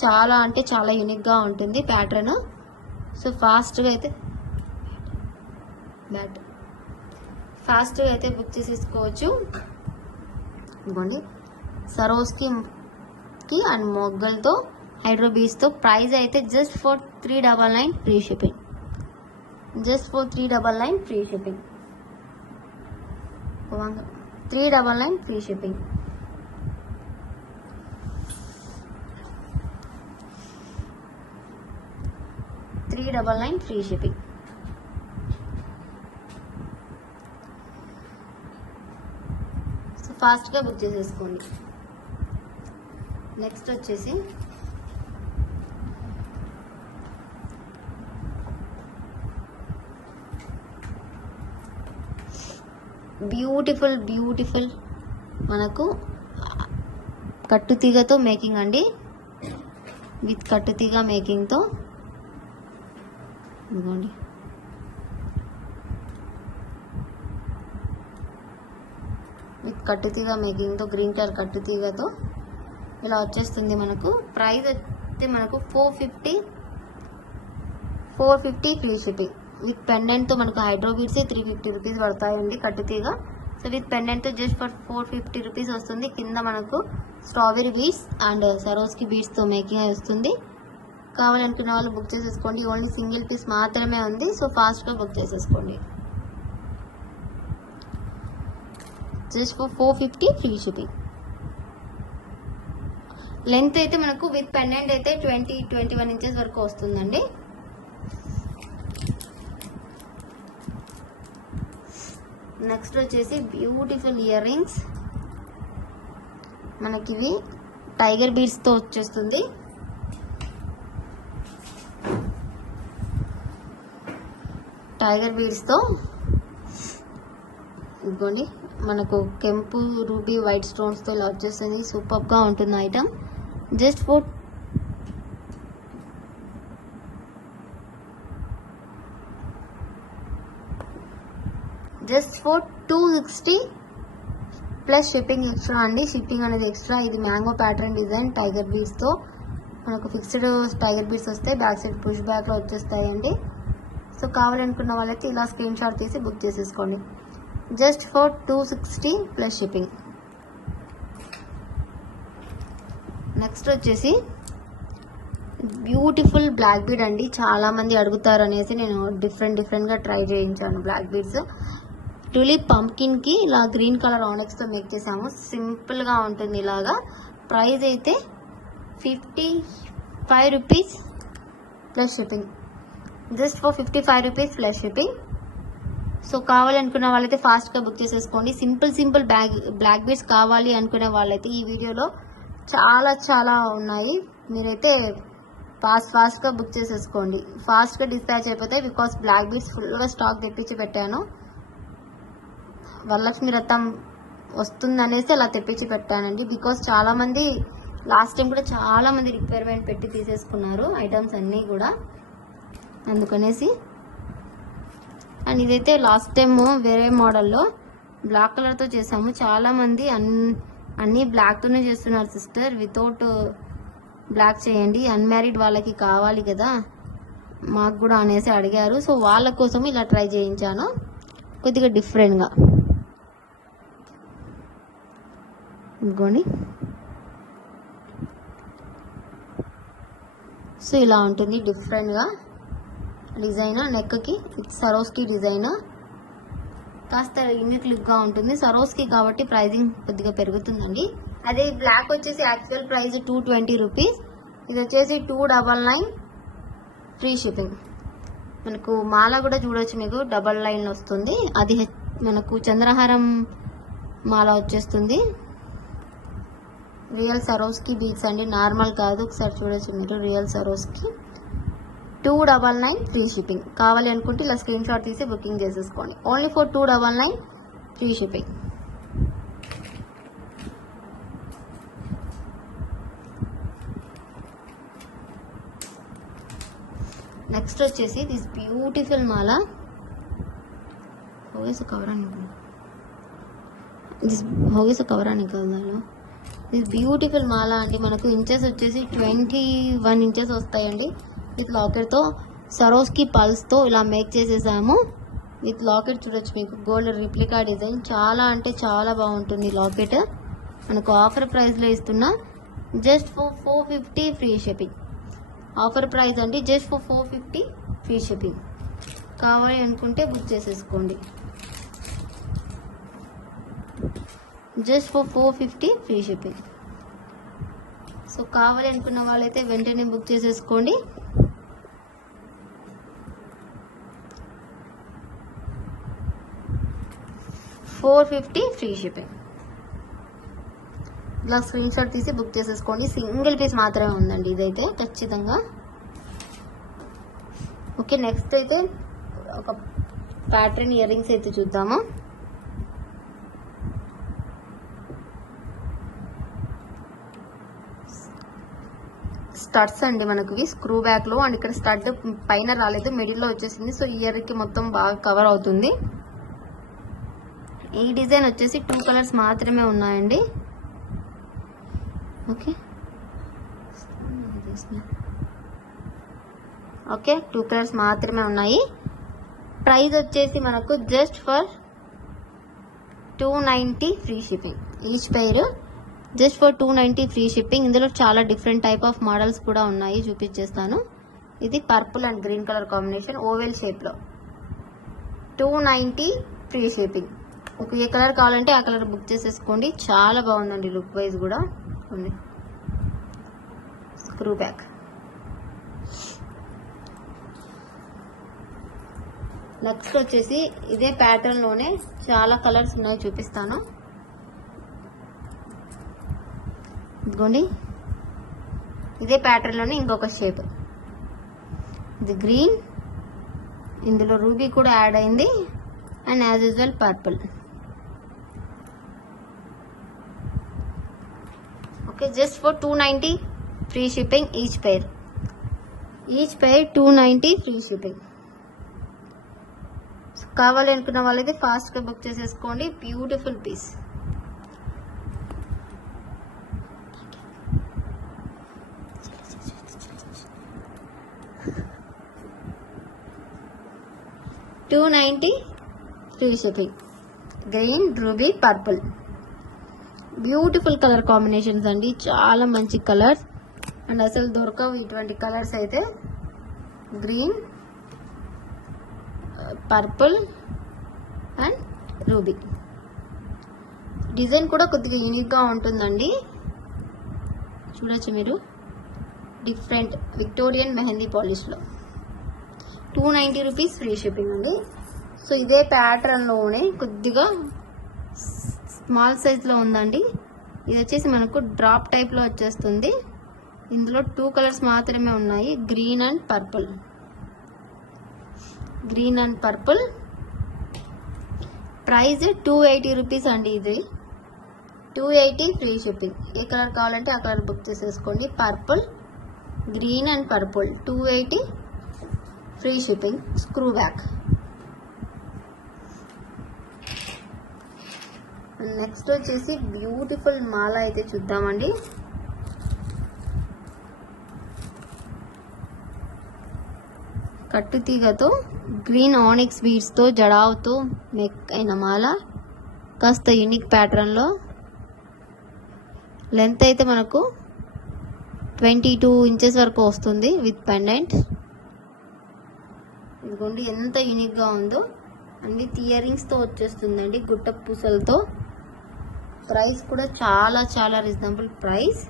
చాలా అంటే చాలా యూనిక్గా ఉంటుంది ప్యాటర్న్. సో ఫాస్ట్గా అయితే బుక్ చేసేసుకోవచ్చు. ఇదిగోండి సరోస్కి అండ్ మొగ్గలతో హైడ్రో బీడ్స్తో. ప్రైస్ అయితే just for 399 free shipping. 399 free shipping. 399 free shipping. $399 free shipping. So ఫాస్ట్గా బుక్ చేసేసుకోండి. నెక్స్ట్ వచ్చేసి బ్యూటిఫుల్ మనకు కట్టుతీగతో మేకింగ్ అండి. విత్ కట్టుతీగ మేకింగ్తో ఇదిగోండి. విత్ కట్టుతీగ మేకింగ్తో గ్రీన్ కలర్ కట్టుతీగతో ఇలా వచ్చేస్తుంది మనకు. ప్రైస్ అయితే మనకు 450 ఫ్రీ షిప్పింగ్. విత్ పెండెంట్తో మనకు హైడ్రో బీడ్స్ 350 రూపీస్ పడతాయండి కట్టుతీగ. సో విత్ పెండెంట్తో జస్ట్ ఫర్ 450 రూపీస్ వస్తుంది. కింద మనకు స్ట్రాబెరీ బీడ్స్ అండ్ సరోస్కి బీడ్స్తో మేకింగ్ వస్తుంది. కావాలనుకున్న వాళ్ళు బుక్ చేసేసుకోండి. ఓన్లీ సింగిల్ పీస్ మాత్రమే ఉంది. సో ఫాస్ట్గా బుక్ చేసేసుకోండి. Just for 450 free shipping. Length అయితే మనకు విత్ పెండెంట్ అయితే 20-21 ఇంచెస్ వరకు వస్తుందండి. నెక్స్ట్ వచ్చేసి బ్యూటిఫుల్ ఇయర్ రింగ్స్. మనకివి టైగర్ బీడ్స్తో వచ్చేస్తుంది. టైగర్ బీడ్స్తో ఇదిగోండి మనకు కెంపు రూబీ వైట్ స్టోన్స్తో ఇలా వచ్చేస్తుంది. సూపర్గా ఉంటుంది item. Just for 260 plus shipping extra అండి. షిప్పింగ్ అనేది ఎక్స్ట్రా. ఇది మ్యాంగో ప్యాటర్న్ డిజైన్ టైగర్ బీడ్స్తో మనకు ఫిక్స్డ్ టైగర్ బీడ్స్ వస్తే బ్యాక్ సైడ్ పుష్ బ్యాక్లో వచ్చేస్తాయండి. సో కావాలనుకున్న వాళ్ళైతే ఇలా స్క్రీన్ షాట్ తీసి బుక్ చేసేసుకోండి. Just for 260 plus shipping. Next వచ్చేసి బ్యూటిఫుల్ బ్లాక్ బీడ్ అండి. చాలామంది అడుగుతారు అనేసి నేను డిఫరెంట్గా ట్రై చేయించాను బ్లాక్ బీడ్స్. టులిప్ పంకిన్కి ఇలా గ్రీన్ కలర్ ఆనెక్స్తో మేక్ చేసాము. సింపుల్గా ఉంటుంది ఇలాగా. ప్రైస్ అయితే 55 rupees plus shipping. Just for 55 rupees plus shipping. So కావాలనుకున్న వాళ్ళైతే ఫాస్ట్గా బుక్ చేసేసుకోండి. సింపుల్ బ్లాక్ బీడ్స్ కావాలి అనుకునే వాళ్ళైతే ఈ వీడియోలో చాలా ఉన్నాయి. మీరైతే ఫాస్ట్గా బుక్ చేసేసుకోండి. ఫాస్ట్గా డిస్పాచ్ అయిపోతాయి. బికాస్ బ్లాక్ బీడ్స్ ఫుల్గా స్టాక్ తెప్పించి పెట్టాను. వరలక్ష్మి వ్రతం వస్తుందనేసి అలా తెప్పించి పెట్టానండి. బికాస్ చాలామంది లాస్ట్ టైం కూడా చాలామంది రిక్వైర్మెంట్ పెట్టి తీసేసుకున్నారు ఐటమ్స్ అన్నీ కూడా, అందుకనేసి. అండ్ ఇదైతే లాస్ట్ టైం వేరే మోడల్లో బ్లాక్ కలర్తో చేసాము. చాలామంది అన్నీ బ్లాక్తోనే చేస్తున్నారు సిస్టర్. వితౌట్ బ్లాక్ చేయండి, అన్మ్యారీడ్ వాళ్ళకి కావాలి కదా మాకు కూడా అనేసి అడిగారు. సో వాళ్ళ కోసం ఇలా ట్రై చేయించాను కొద్దిగా డిఫరెంట్గా. ఇదిగోండి. సో ఇలా ఉంటుంది డిఫరెంట్గా డిజైన్. నెక్కి సరోస్కి డిజైన్ కాస్త యూనిక్ లుక్గా ఉంటుంది. సరోస్కి కాబట్టి ప్రైజింగ్ కొద్దిగా పెరుగుతుందండి. అదే బ్లాక్ వచ్చేసి యాక్చువల్ ప్రైస్ 220 రూపీస్, ఇది వచ్చేసి 299 ఫ్రీ షిప్పింగ్. మనకు మాల కూడా చూడొచ్చు, మీకు డబల్ లైన్ వస్తుంది. అది మనకు చంద్రహారం మాల వచ్చేస్తుంది. రియల్ సరోస్కి బీడ్స్ అండి, నార్మల్ కాదు. ఒకసారి చూడొచ్చు మీరు, రియల్ సరోస్కి 299 ఫ్రీ షిప్పింగ్. కావాలి అనుకుంటే ఇలా స్క్రీన్ షాట్ తీసి బుకింగ్ చేసేసుకోండి. Only for 299 free shipping. Next వచ్చేసి దిస్ బ్యూటిఫుల్ మాల. కవరా నికల్దాలో దిస్ బ్యూటిఫుల్ మాల అండి. మనకు ఇంచెస్ వచ్చేసి 21 ఇంచెస్ వస్తాయండి. విత్ లాకెట్తో సరోస్కి పల్స్తో ఇలా మేక్ చేసేసాము. విత్ లాకెట్ చూడొచ్చు, మీకు గోల్డ్ రిప్లికా డిజైన్ చాలా అంటే చాలా బాగుంటుంది. లాకెట్ మనకు ఆఫర్ ప్రైస్లో ఇస్తున్నా, just for 450 free shipping. Offer price అండి, జస్ట్ ఫర్ 450 ఫ్రీ షిప్పింగ్. కావాలి అనుకుంటే బుక్ చేసేసుకోండి, just for 450 free shipping. So కావాలి అనుకున్న వాళ్ళైతే వెంటనే బుక్ చేసేసుకోండి. $450 ఫ్రీ షిప్పింగ్. ఇలా స్క్రీన్ షాట్ తీసి బుక్ చేసేసుకోండి. సింగిల్ పీస్ మాత్రమే ఉందండి ఇదైతే ఖచ్చితంగా. ఓకే, నెక్స్ట్ అయితే ఒక ప్యాటర్న్ ఇయర్ రింగ్స్ అయితే చూద్దాము. స్టడ్స్ అండి మనకి స్క్రూ బ్యాక్ లో, అండ్ ఇక్కడ స్టడ్ పైన రాలేదు, మిడిల్ లో వచ్చేసింది. సో ఇయర్ కి మొత్తం బాగా కవర్ అవుతుంది. ఈ డిజైన్ వచ్చేసి 2 కలర్స్ మాత్రమే ఉన్నాయండి. ఓకే ఓకే 2 కలర్స్ మాత్రమే ఉన్నాయి. ప్రైస్ వచ్చేసి మనకు just for 290 free shipping. Each పేరు జస్ట్ ఫర్ 290 ఫ్రీ షిప్పింగ్. ఇందులో చాలా డిఫరెంట్ టైప్ ఆఫ్ మోడల్స్ కూడా ఉన్నాయి, చూపించేస్తాను. ఇది purple and green colour combination, oval shape లో 290 ఫ్రీ షిప్పింగ్. ఒక ఏ కలర్ కావాలంటే ఆ కలర్ బుక్ చేసేసుకోండి. చాలా బాగుందండి లుక్ వైజ్ కూడా ఉంది. Screw back. నెక్స్ట్ వచ్చేసి ఇదే ప్యాటర్న్ లోనే చాలా కలర్స్ ఉన్నాయి, చూపిస్తాను. ఇదిగోండి, ఇదే ప్యాటర్న్ లోనే ఇంకొక షేప్. ఇది గ్రీన్, ఇందులో రూబీ కూడా యాడ్ అయింది, and as usual purple. Okay, just for 290 free shipping. Each pair 290 free shipping. కావాలి అనుకున్న వాళ్ళకి ఫాస్ట్ గా బుక్ చేసేసుకోండి. Beautiful piece. $290 free shipping. Green, ruby, purple, beautiful colour combinations అండి. చాలా మంచి కలర్స్, అండ్ అసలు దొరకవు ఇటువంటి కలర్స్ అయితే. Green, purple and ruby. Design కూడా కొద్దిగా యూనిక్గా ఉంటుందండి, చూడొచ్చు మీరు. డిఫరెంట్ విక్టోరియన్ మెహందీ పాలిష్లో 290 రూపీస్ ఫ్రీ షిప్పింగ్ అండి. సో ఇదే ప్యాటర్న్లోనే కొద్దిగా స్మాల్ సైజ్లో ఉందండి. ఇది వచ్చేసి మనకు డ్రాప్ టైప్లో వచ్చేస్తుంది. ఇందులో 2 కలర్స్ మాత్రమే ఉన్నాయి, green and purple. Price 280 rupees అండి. ఇది 280 ఫ్రీ షిప్పింగ్. ఏ కలర్ కావాలంటే ఆ కలర్ బుక్ చేసేసుకోండి. Purple, green and purple 280 free shipping. Screw back. Next వచ్చేసి బ్యూటిఫుల్ మాల అయితే చూద్దామండి. కట్టు తీగతో గ్రీన్ ఆనిక్స్ బీడ్స్తో జడావుతో నెక్ అయిన మాల, కాస్త యూనిక్ ప్యాటర్న్లో. లెంత్ అయితే మనకు 22 ఇంచెస్ వరకు వస్తుంది విత్ పెండెంట్. ఇదిగోండి ఎంత యూనిక్గా ఉందో. అండ్ విత్ ఇయర్ రింగ్స్తో వచ్చేస్తుందండి, గుట్ట పూసలతో. ప్రైస్ కూడా చాలా చాలా రీజనబుల్ ప్రైస్.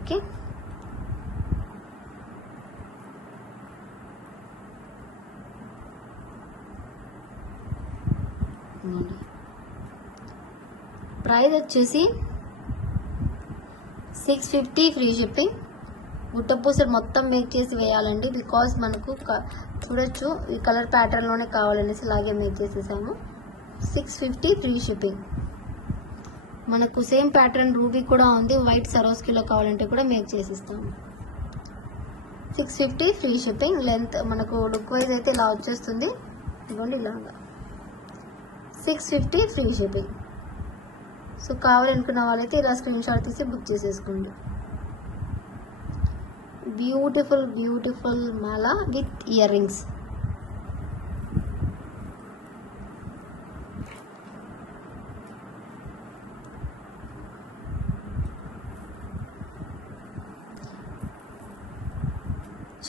ఓకే, ప్రైస్ వచ్చేసి 650 ఫ్రీ షిప్పింగ్. గుట్టపూసలు మొత్తం మేక్ చేసి వేయాలండి, బికాస్ మనకు చూడొచ్చు ఈ కలర్ ప్యాటర్న్లోనే కావాలనేసి ఇలాగే మేక్ చేసేసాము. 650 ఫ్రీ షిప్పింగ్. మనకు సేమ్ ప్యాటర్న్ రూబీ కూడా ఉంది, వైట్ సరోస్కిలో కావాలంటే కూడా మేక్ చేసిస్తాము. 650 free shipping. లెంత్ మనకు లుక్ వైజ్ అయితే ఇలా వచ్చేస్తుంది, ఇదిగోండి ఇలాగా. 650 ఫ్రీ షిప్పింగ్. సో కావాలనుకున్న వాళ్ళైతే ఇలా స్క్రీన్ షాట్ తీసి బుక్ చేసేసుకోండి. Beautiful beautiful Mala with ear rings.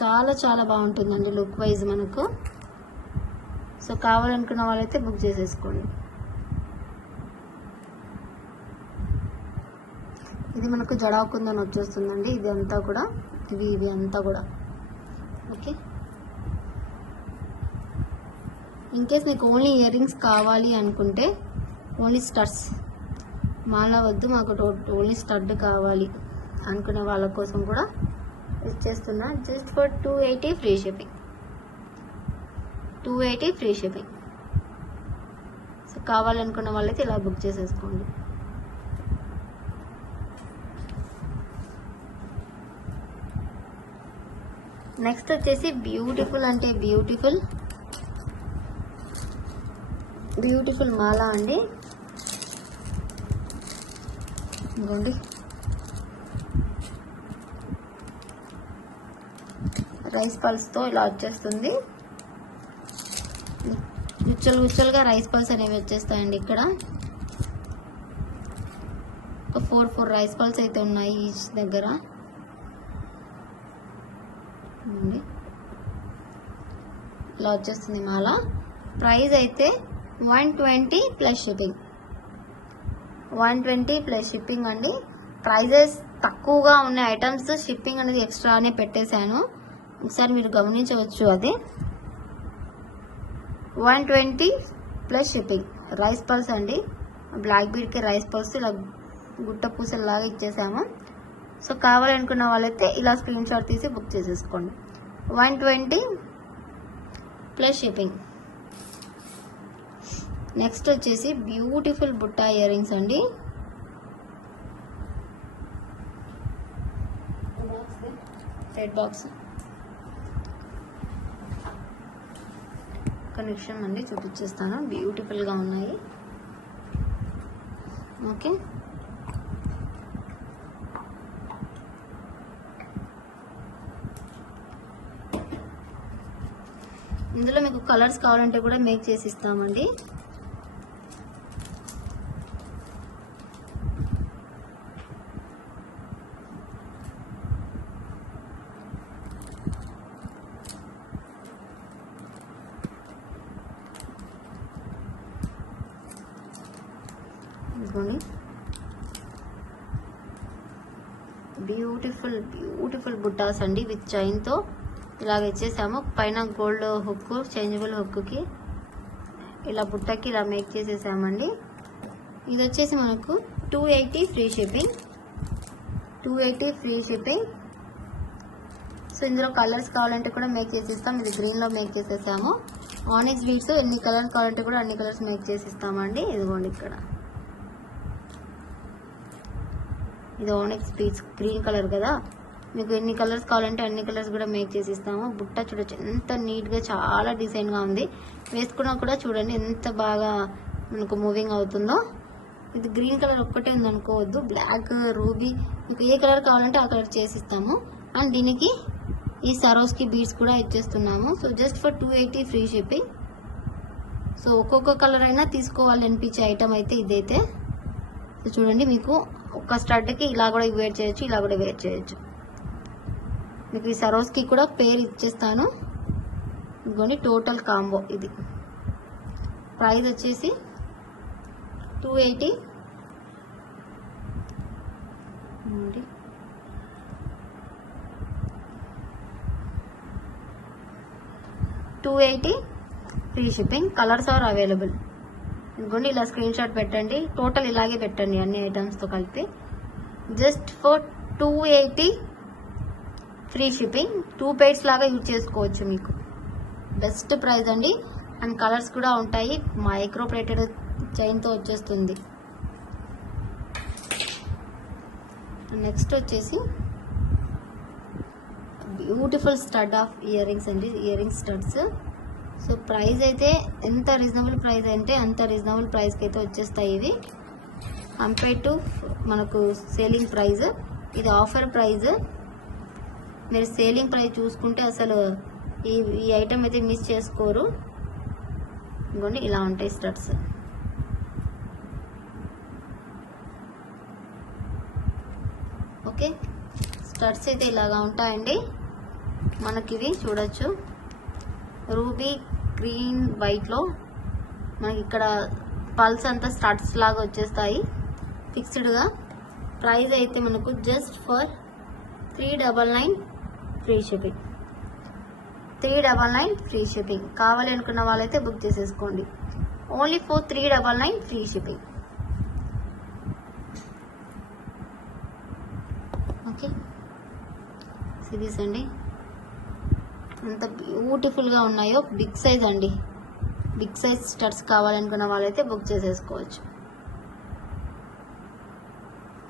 చాలా చాలా బాగుంటుందండి లుక్ వైజ్ మనకు. సో కావాలనుకున్న వాళ్ళైతే బుక్ చేసేసుకోండి. ఇది మనకు జడాకుందని వచ్చేస్తుందండి, ఇది అంతా కూడా, ఇవి అంతా కూడా. ఓకే, ఇన్ కేస్ మీకు ఓన్లీ ఇయర్ రింగ్స్ కావాలి అనుకుంటే, ఓన్లీ స్టడ్స్, మాల వద్దు మాకు ఓన్లీ స్టడ్ కావాలి అనుకునే వాళ్ళ కోసం కూడా ఇచ్చేస్తున్నా. Just for 280 free shipping. 280 free shipping. So కావాలనుకున్న వాళ్ళైతే ఇలా బుక్ చేసేసుకోండి. నెక్స్ట్ వచ్చేసి బ్యూటిఫుల్ అంటే బ్యూటిఫుల్ బ్యూటిఫుల్ మాల అండి. ఇదిగోండి రైస్ పల్స్తో ఇలా వచ్చేస్తుంది. గుచ్చలు గుచ్చలుగా రైస్ పల్స్ అనేవి వచ్చేస్తాయండి. ఇక్కడ ఒక 4 రైస్ పల్స్ అయితే ఉన్నాయి ఈచ్ దగ్గర. ఇలా వచ్చేస్తుంది మాల. ప్రైస్ అయితే 120 ప్లస్ షిప్పింగ్. 120 ప్లస్ షిప్పింగ్ అండి. ప్రైజెస్ తక్కువగా ఉన్న ఐటమ్స్ షిప్పింగ్ అనేది ఎక్స్ట్రానే పెట్టేశాను, ఒకసారి మీరు గమనించవచ్చు. అది 120 ప్లస్ షిప్పింగ్. రైస్ పల్స్ అండి, బ్లాక్ బీడ్కి రైస్ పల్స్ ఇలా గుట్ట పూసలాగా ఇచ్చేసాము. సో కావాలనుకున్న వాళ్ళైతే ఇలా స్క్రీన్ షాట్ తీసి బుక్ చేసేసుకోండి. 120 ప్లస్ షిప్పింగ్. నెక్స్ట్ వచ్చేసి బ్యూటిఫుల్ బుట్టా ఇయర్ రింగ్స్ అండి. రెడ్ బాక్స్ కనెక్షన్ అండి, చూపించేస్తాను. బ్యూటిఫుల్గా ఉన్నాయి. ఓకే, ఇందులో మీకు కలర్స్ కావాలంటే కూడా మేక్ చేసి ఇస్తామండి. బ్యూటిఫుల్ బ్యూటిఫుల్ బుట్టాస్ అండి విత్ చైన్తో ఇలాగ ఇచ్చేసాము. పైన గోల్డ్ హుక్, చేంజబుల్ హుక్కి ఇలా బుట్టకి ఇలా మేక్ చేసేసామండి. ఇది వచ్చేసి మనకు 280 free shipping. 280 free shipping. So ఇందులో కలర్స్ కావాలంటే కూడా మేక్ చేసిస్తాం. ఇది గ్రీన్లో మేక్ చేసేసాము. ఆనిక్స్ బీడ్స్ ఎన్ని కలర్స్ కావాలంటే కూడా అన్ని కలర్స్ మేక్ చేసిస్తామండి. ఇదిగోండి ఇక్కడ ఇది ఆనిక్స్ బీడ్స్ గ్రీన్ కలర్ కదా, మీకు ఎన్ని కలర్స్ కావాలంటే అన్ని కలర్స్ కూడా మేక్ చేసి ఇస్తాము. బుట్ట చూడొచ్చు ఎంత నీట్గా, చాలా డిజైన్గా ఉంది. వేసుకున్నా కూడా చూడండి ఎంత బాగా మనకు మూవింగ్ అవుతుందో. ఇది గ్రీన్ కలర్ ఒక్కటే ఉంది అనుకోవద్దు, బ్లాక్, రూబీ, మీకు ఏ కలర్ కావాలంటే ఆ కలర్ చేసి ఇస్తాము. అండ్ దీనికి ఈ సరోస్కి బీడ్స్ కూడా ఇచ్చేస్తున్నాము. So just for 280 free shipping. So ఒక్కొక్క కలర్ అయినా తీసుకోవాలి అనిపించే ఐటమ్ అయితే ఇదైతే. సో చూడండి, మీకు ఒక స్టడ్కి ఇలా కూడా వేర్ చేయొచ్చు, ఇలా కూడా వేర్ చేయొచ్చు. మీకు ఈ సరోస్కి కూడా పేరు ఇచ్చేస్తాను. ఇదిగోండి టోటల్ కాంబో ఇది. ప్రైస్ వచ్చేసి 280. 280 free shipping. Colours are available. ఇదిగోండి ఇలా స్క్రీన్ షాట్ పెట్టండి. టోటల్ ఇలాగే పెట్టండి అన్ని ఐటమ్స్తో కలిపి. Just for 280 free shipping. 2 pairs లాగా యూజ్ చేసుకోవచ్చు. మీకు బెస్ట్ ప్రైస్ అండి. అండ్ కలర్స్ కూడా ఉంటాయి. మైక్రో ప్లేటెడ్ చైన్తో వచ్చేస్తుంది. నెక్స్ట్ వచ్చేసి beautiful stud of earrings అండి. Earrings studs. So price అయితే ఎంత రీజనబుల్ ప్రైస్ అంటే అంత రీజనబుల్ ప్రైస్కి అయితే వచ్చేస్తాయి ఇవి. కంపేర్ టు మనకు సేలింగ్ ప్రైస్, ఇది ఆఫర్ ప్రైస్. మీరు సేలింగ్ ప్రైస్ చూసుకుంటే అసలు ఈ ఐటమ్ అయితే మిస్ చేసుకోరు. ఇంకోండి ఇలా ఉంటాయి స్టడ్స్. ఓకే, స్టడ్స్ అయితే ఇలాగా ఉంటాయండి. మనకి ఇవి చూడొచ్చు, రూబీ గ్రీన్ వైట్లో మనకి ఇక్కడ పల్స్ అంతా స్టడ్స్ లాగా వచ్చేస్తాయి ఫిక్స్డ్గా. ప్రైస్ అయితే మనకు just for 399 free shipping. 399 free shipping. కావాలి అనుకున్న వాళ్ళైతే బుక్ చేసేసుకోండి. Only for 399 free shipping. Okay, series అండి ఎంత బ్యూటిఫుల్గా ఉన్నాయో. బిగ్ సైజ్ అండి. బిగ్ సైజ్ స్టడ్స్ కావాలనుకున్న వాళ్ళైతే బుక్ చేసేసుకోవచ్చు.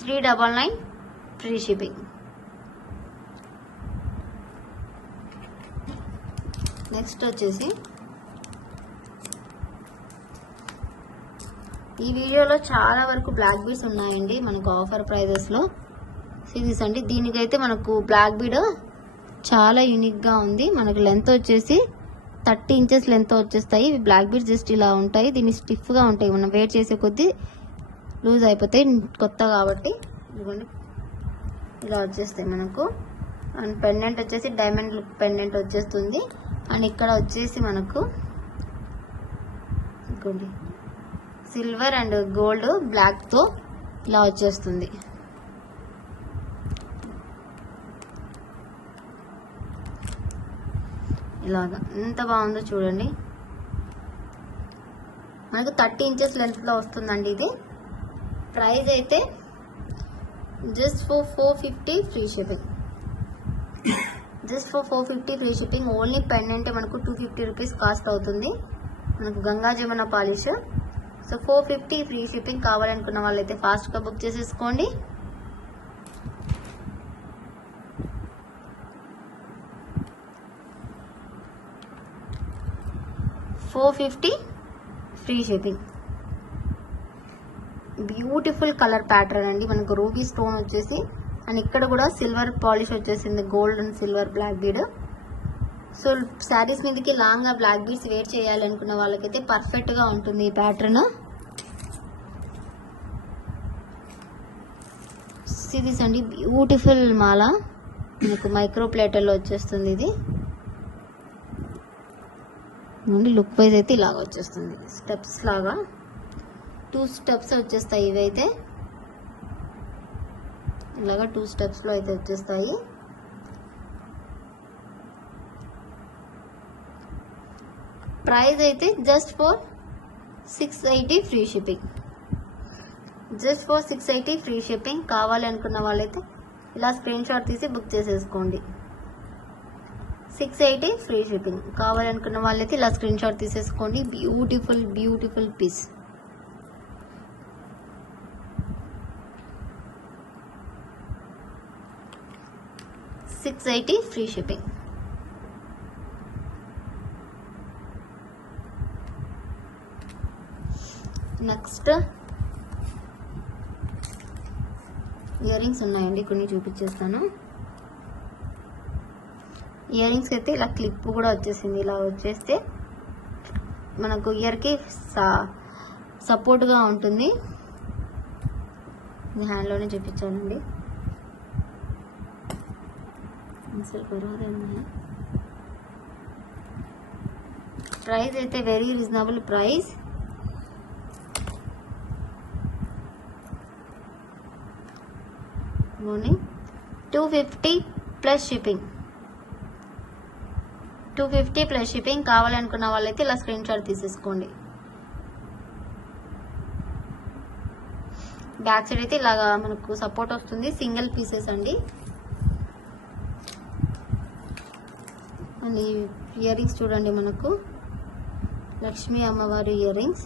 399 ఫ్రీ షిప్పింగ్. నెక్స్ట్ వచ్చేసి ఈ వీడియోలో చాలా వరకు బ్లాక్ బీడ్స్ ఉన్నాయండి మనకు ఆఫర్ ప్రైజెస్లో. సిరీస్ అండి. దీనికైతే మనకు బ్లాక్ బీడ్ చాలా యూనిక్గా ఉంది. మనకు లెంత్ వచ్చేసి 30 ఇంచెస్ లెంత్ వచ్చేస్తాయి. బ్లాక్ బీడ్స్ జస్ట్ ఇలా ఉంటాయి. దీన్ని స్టిఫ్గా ఉంటాయి. మనం వేర్ చేసే కొద్దీ లూజ్ అయిపోతాయి, కొత్త కాబట్టి. ఇదిగోండి ఇలా వచ్చేస్తాయి మనకు. అండ్ పెండెంట్ వచ్చేసి డైమండ్ లుక్ పెండెంట్ వచ్చేస్తుంది. అండ్ ఇక్కడ వచ్చేసి మనకు ఇదిగోండి సిల్వర్ అండ్ గోల్డ్ బ్లాక్తో ఇలా వచ్చేస్తుంది. ఇలాగా ఎంత బాగుందో చూడండి. మనకు 30 ఇంచెస్ లెంత్లో వస్తుందండి ఇది. ప్రైస్ అయితే just for 450 free shipping. Just for 450 free shipping. Only pendant మనకు 250 రూపీస్ కాస్ట్ అవుతుంది. మనకు Ganga Jamuna polish. So 450 free shipping. కావాలనుకున్న వాళ్ళైతే ఫాస్ట్గా బుక్ చేసేసుకోండి. $450 free shipping. Beautiful colour pattern అండి. మనకు రూబీ స్టోన్ వచ్చేసి అండ్ ఇక్కడ కూడా సిల్వర్ పాలిష్ వచ్చేసింది. Gold and silver black bead. So saris మీదకి లాంగ్గా బ్లాక్ బీడ్స్ వేర్ చేయాలనుకున్న వాళ్ళకైతే పర్ఫెక్ట్గా ఉంటుంది ఈ ప్యాటర్న్. సిరీస్ అండి. బ్యూటిఫుల్ మాల మనకు మైక్రో ప్లేటర్లో వచ్చేస్తుంది ఇది. లుక్ వైజ్ అయితే ఇలాగ వచ్చేస్తుంది. స్టెప్స్ లాగా 2 స్టెప్స్ వచ్చేస్తాయి. ఇవైతే ఇలాగా 2 స్టెప్స్లో అయితే వచ్చేస్తాయి. ప్రైస్ అయితే just for 680 free shipping. Just for 680 free shipping. కావాలి అనుకున్న వాళ్ళైతే ఇలా స్క్రీన్ షాట్ తీసి బుక్ చేసేసుకోండి. 680 ఫ్రీ షిప్పింగ్. కావాలనుకున్న వాళ్ళైతే ఇలా స్క్రీన్ షాట్ తీసేసుకోండి. Beautiful beautiful piece. $680 free shipping. Next earrings ఉన్నాయండి, కొన్ని చూపించేస్తాను. ఇయర్ రింగ్స్ అయితే ఇలా క్లిప్ కూడా వచ్చేసింది. ఇలా వచ్చేస్తే మనకు ఇయర్కి సపోర్ట్గా ఉంటుంది. హ్యాండ్లోనే చూపించానండి. ప్రైస్ అయితే very reasonable price. $250 plus shipping. 250 plus shipping. కావాలనుకున్న వాళ్ళైతే ఇలా స్క్రీన్ షాట్ తీసేసుకోండి. బ్యాక్ సైడ్ అయితే ఇలాగా మనకు సపోర్ట్ వస్తుంది. సింగిల్ పీసెస్ అండి. మళ్ళీ ఇయర్ రింగ్స్ చూడండి, మనకు లక్ష్మీ అమ్మవారి ఇయర్ రింగ్స్.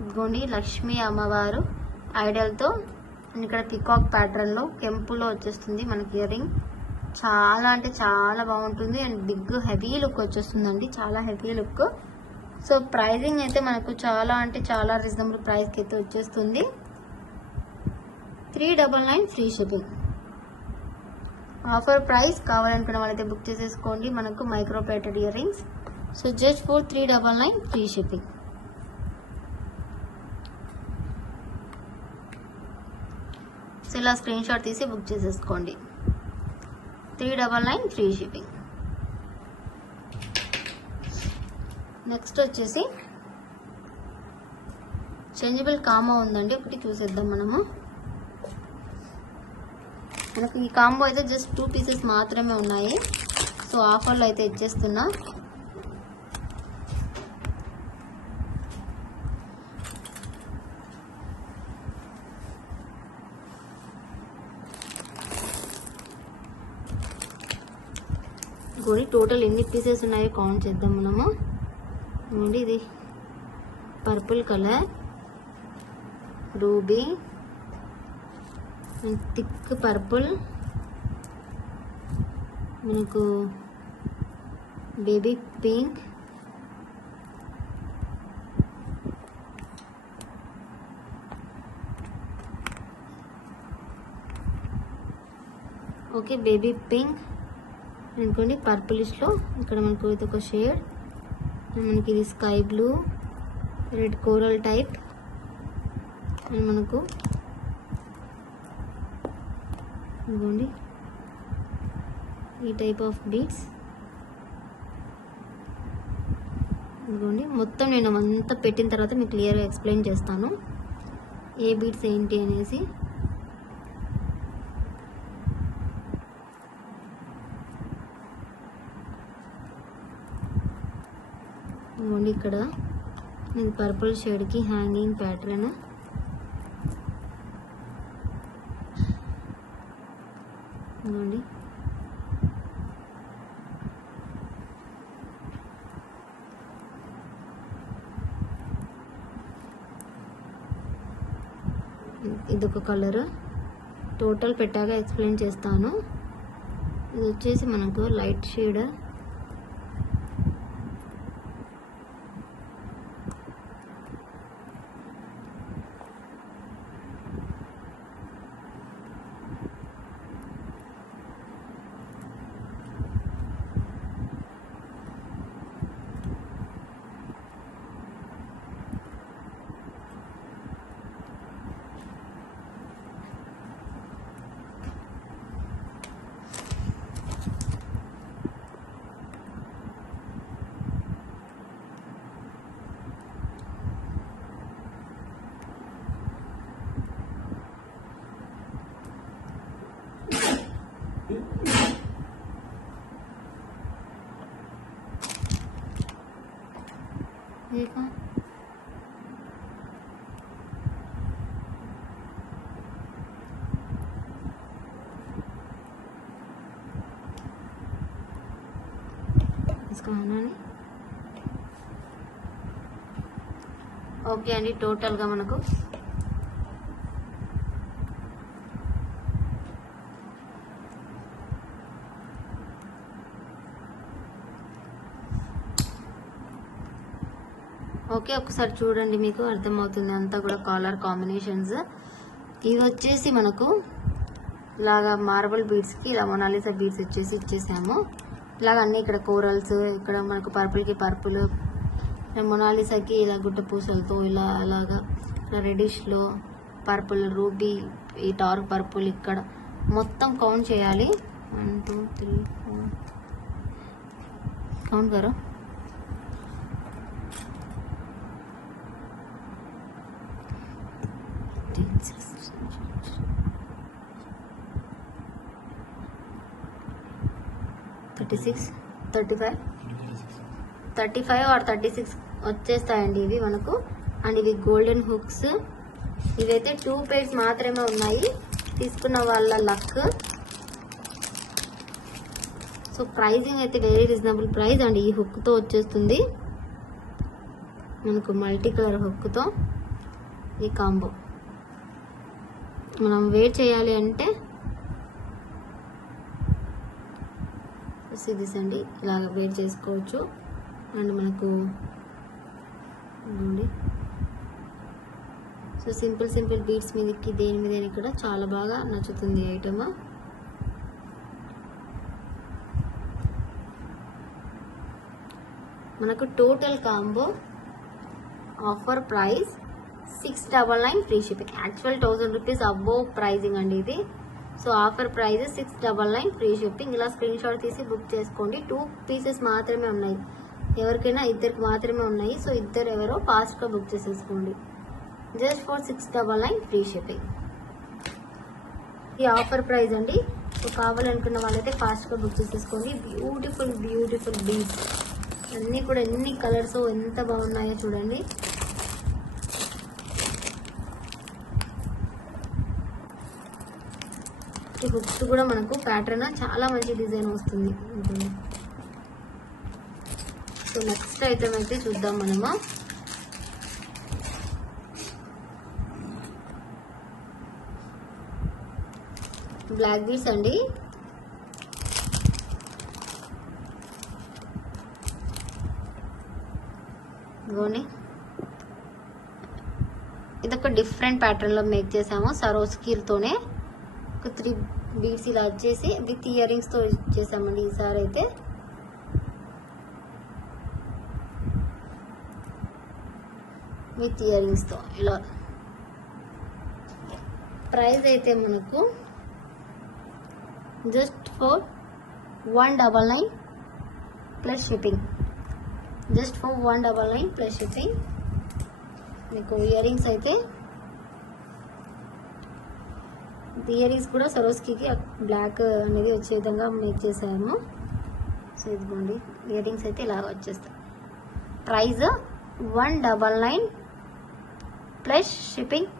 ఇదిగోండి లక్ష్మీ అమ్మవారు ఐడల్తో, ఇక్కడ పికాక్ ప్యాటర్న్లో కెంపులో వచ్చేస్తుంది మనకి ఇయర్ రింగ్. చాలా అంటే చాలా బాగుంటుంది అండ్ బిగ్ హెవీ లుక్ వచ్చేస్తుందండి, చాలా హెవీ లుక్. సో ప్రైజింగ్ అయితే మనకు చాలా అంటే చాలా రీజనబుల్ ప్రైస్కి అయితే వచ్చేస్తుంది. 399 ఫ్రీ షిప్పింగ్. Offer price. కావాలనుకున్న వాళ్ళైతే బుక్ చేసేసుకోండి. మనకు micro plated ear rings. So just for 399 free shipping. So ఇలా స్క్రీన్ షాట్ తీసి బుక్ చేసేసుకోండి. 399 ఫ్రీ షిప్పింగ్. నెక్స్ట్ వచ్చేసి చేంజబుల్ కాంబో ఉందండి, ఒకటి చూసేద్దాం మనము. మనకు ఈ కాంబో అయితే జస్ట్ 2 పీసెస్ మాత్రమే ఉన్నాయి. సో ఆఫర్లో అయితే ఇచ్చేస్తున్నా. టోటల్ ఎన్ని పీసెస్ ఉన్నాయో కౌంట్ చేద్దాం మనము. ఇది purple colour, ruby, thick purple, మనకు baby pink, okay baby pink అనుకోండి. పర్పులిష్లో ఇక్కడ మనకు ఇది ఒక షేడ్, మనకి ఇది sky blue, red coral type, and మనకు ఇదిగోండి ఈ టైప్ ఆఫ్ బీడ్స్. ఇదిగోండి మొత్తం నేను అంతా పెట్టిన తర్వాత మీకు క్లియర్గా ఎక్స్ప్లెయిన్ చేస్తాను ఏ బీడ్స్ ఏంటి అనేసి. ఇదిగోండి ఇక్కడ ఇది పర్పుల్ షేడ్కి హ్యాంగింగ్ ప్యాటర్న్. ఇదిగోండి ఇదొక కలర్. టోటల్ పెట్టాక ఎక్స్ప్లెయిన్ చేస్తాను. ఇది వచ్చేసి మనకు లైట్ షేడ్, देखा इसका आना नहीं। ఓకే అండి, టోటల్గా మనకు ఓకే. ఒకసారి చూడండి, మీకు అర్థమవుతుంది అంతా కూడా కాలర్ కాంబినేషన్స్. ఇవి వచ్చేసి మనకు ఇలాగా మార్బుల్ బీడ్స్కి ఇలా మొనాలిసా బీడ్స్ ఇచ్చేసాము. ఇలాగ అన్నీ ఇక్కడ కోరల్స్, ఇక్కడ మనకు పర్పుల్కి పర్పుల్, మొనాలిసాకి ఇలా గుట్ట పూసలతో ఇలా అలాగా రెడిష్లో పర్పుల్, రూబీ, ఈ డార్క్ పర్పుల్ ఇక్కడ మొత్తం కౌంట్ చేయాలి. 1 2 3 4 కౌంట్ కరో. 36 35 35 ఆర్ 36 వచ్చేస్తాయండి ఇవి మనకు. అండ్ ఇవి గోల్డెన్ హుక్స్. ఇవైతే 2 pairs మాత్రమే ఉన్నాయి, తీసుకున్న వాళ్ళ లక్. సో ప్రైజింగ్ అయితే వెరీ రీజనబుల్ ప్రైస్ అండి. ఈ హుక్తో వచ్చేస్తుంది మనకు, మల్టీ కలర్ హుక్తో ఈ కాంబో. మనం వేర్ చేయాలి అంటే దిస్ అండి, ఇలాగ వేర్ చేసుకోవచ్చు. అండ్ మనకు సో సింపుల్ బీడ్స్ మీదకి దేని మీద కూడా చాలా బాగా నచ్చుతుంది ఐటమ్. మనకు total combo offer price 699 free shipping. Actual 1000 rupees above pricing అండి ఇది. So offer price 699 free shipping. ఇలా స్క్రీన్ షాట్ తీసి బుక్ చేసుకోండి. 2 pieces మాత్రమే ఉన్నాయి, ఎవరికైనా ఇద్దరికి మాత్రమే ఉన్నాయి. సో ఇద్దరు ఎవరో ఫాస్ట్గా బుక్ చేసేసుకోండి. Just for 699 free shipping. ఈ ఆఫర్ ప్రైస్ అండి. సో కావాలనుకున్న వాళ్ళైతే ఫాస్ట్గా బుక్ చేసేసుకోండి. బ్యూటిఫుల్ బీడ్స్ అన్నీ కూడా ఎన్ని కలర్స్ ఎంత బాగున్నాయో చూడండి. ఈ హుక్స్ కూడా మనకు ప్యాటర్న్ చాలా మంచి డిజైన్ వస్తుంది. సో నెక్స్ట్ ఐటమ్ అయితే చూద్దాం మనము. బ్లాక్ బీడ్స్ అండి. ఇదిగోండి, ఇదొక డిఫరెంట్ ప్యాటర్న్ లో మేక్ చేసాము. సరోస్కీతోనే ఒక 3 బీడ్స్ ఇలా వచ్చేసి విత్ ఇయర్ రింగ్స్ తో ఇచ్చేసామండి. ఈసారి అయితే విత్ ఇయర్ రింగ్స్ తో ఇలా. ప్రైస్ అయితే మనకు just for 199 plus shipping. Just for 199 plus shipping. మీకు ఇయర్ రింగ్స్ అయితే ఇయర్ రింగ్స్ కూడా సరోస్కీకి బ్లాక్ అనేది వచ్చే విధంగా మేక్ చేసాము. సో ఇదిగోండి, ఇయర్ రింగ్స్ అయితే ఇలా వచ్చేస్తాయి. ప్రైస్ 199 ప్లస్ షిప్పింగ్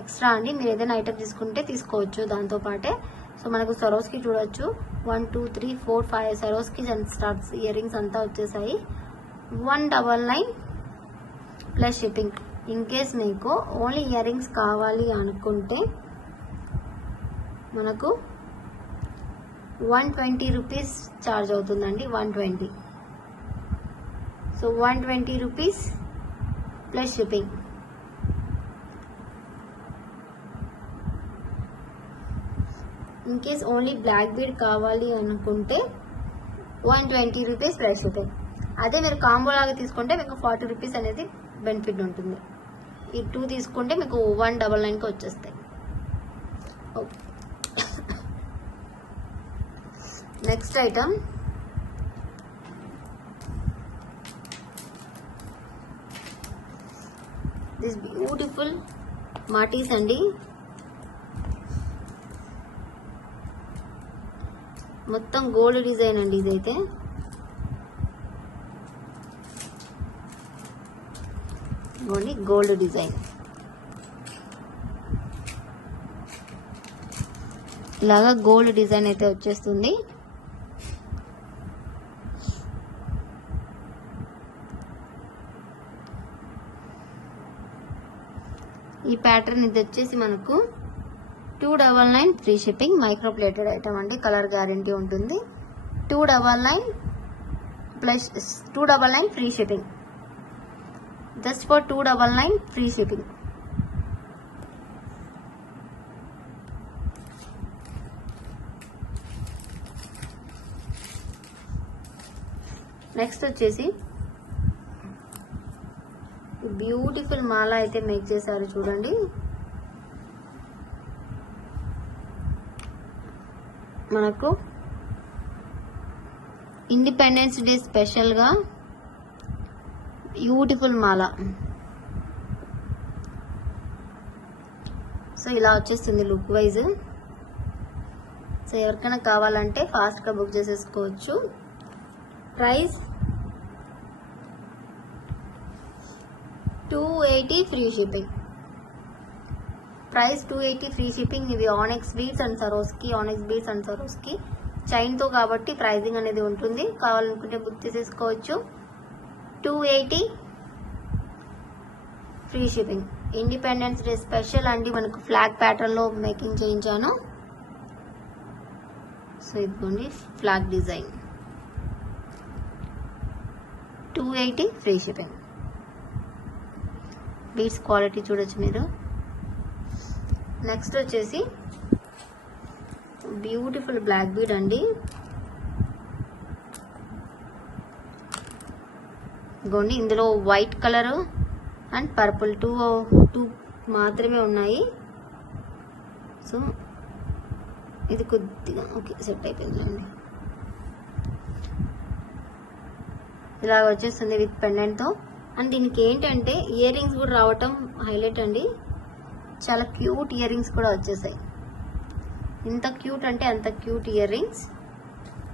ఎక్స్ట్రా అండి. మీరు ఏదైనా ఐటమ్ తీసుకుంటే తీసుకోవచ్చు దాంతోపాటే. సో మనకు సరోస్కి చూడొచ్చు 1 2 3 4 5 సరోస్కి స్టార్ట్స్ ఇయర్ రింగ్స్ అంతా వచ్చేసాయి. 199 ప్లస్ షిప్పింగ్. ఇన్ కేస్ మీకు ఓన్లీ ఇయర్ రింగ్స్ కావాలి అనుకుంటే మనకు 120 రూపీస్ ఛార్జ్ అవుతుందండి. 120. So 120 rupees plus shipping. In case only black bead కావాలి అనుకుంటే 120 రూపీస్ ప్లస్ షిప్పింగ్. అదే మీరు కాంబో లాగా తీసుకుంటే మీకు 40 రూపీస్ అనేది బెనిఫిట్ ఉంటుంది. ఈ 2 తీసుకుంటే మీకు 199కి వచ్చేస్తాయి. నెక్స్ట్ ఐటమ్ దిస్ బ్యూటిఫుల్ మాటీస్ అండి. మొత్తం గోల్డ్ డిజైన్ అండి ఇదైతే. గోల్డ్ డిజైన్ ఇలాగా గోల్డ్ డిజైన్ అయితే వచ్చేస్తుంది. ఈ ప్యాటర్న్ ఇది వచ్చేసి మనకు 299 free shipping. Micro plated item అండి, కలర్ గ్యారంటీ ఉంటుంది. 299 plus 299 free shipping. Just for 299 free shipping. Next వచ్చేసి బ్యూటిఫుల్ మాల అయితే మేక్ చేశారు చూడండి. మనకు ఇండిపెండెన్స్ డే స్పెషల్గా బ్యూటిఫుల్ మాల. సో ఇలా వచ్చేస్తుంది లుక్ వైజ్. సో ఎవరికైనా కావాలంటే ఫాస్ట్గా బుక్ చేసేసుకోవచ్చు. Price 280 free shipping. Price 280 free shipping. ఇవి ఆనెక్స్ బీడ్స్ అండ్ సరోస్కి చైన్తో కాబట్టి ప్రైజింగ్ అనేది ఉంటుంది. కావాలనుకుంటే బుక్ చేసేసుకోవచ్చు. 280 free shipping. Independence day special అండి, మనకు ఫ్లాగ్ ప్యాటర్న్లో మేకింగ్ చేయించాను. సో ఇదిగోండి flag design. 280 free shipping. Beads quality చూడొచ్చు మీరు. నెక్స్ట్ వచ్చేసి బ్యూటిఫుల్ బ్లాక్ బీడ్ అండి. ఇదిగోండి ఇందులో white colour and purple two మాత్రమే ఉన్నాయి. సో ఇది కొద్దిగా ఓకే సెట్ అయిపోయిందండి. ఇలా వచ్చేస్తుంది విత్ పెండెంట్తో. అండ్ దీనికి ఏంటంటే ఇయర్ రింగ్స్ కూడా రావటం హైలైట్ అండి. చాలా క్యూట్ ఇయర్ రింగ్స్ కూడా వచ్చేసాయి. ఇంత క్యూట్ అంటే అంత క్యూట్ ఇయర్ రింగ్స్.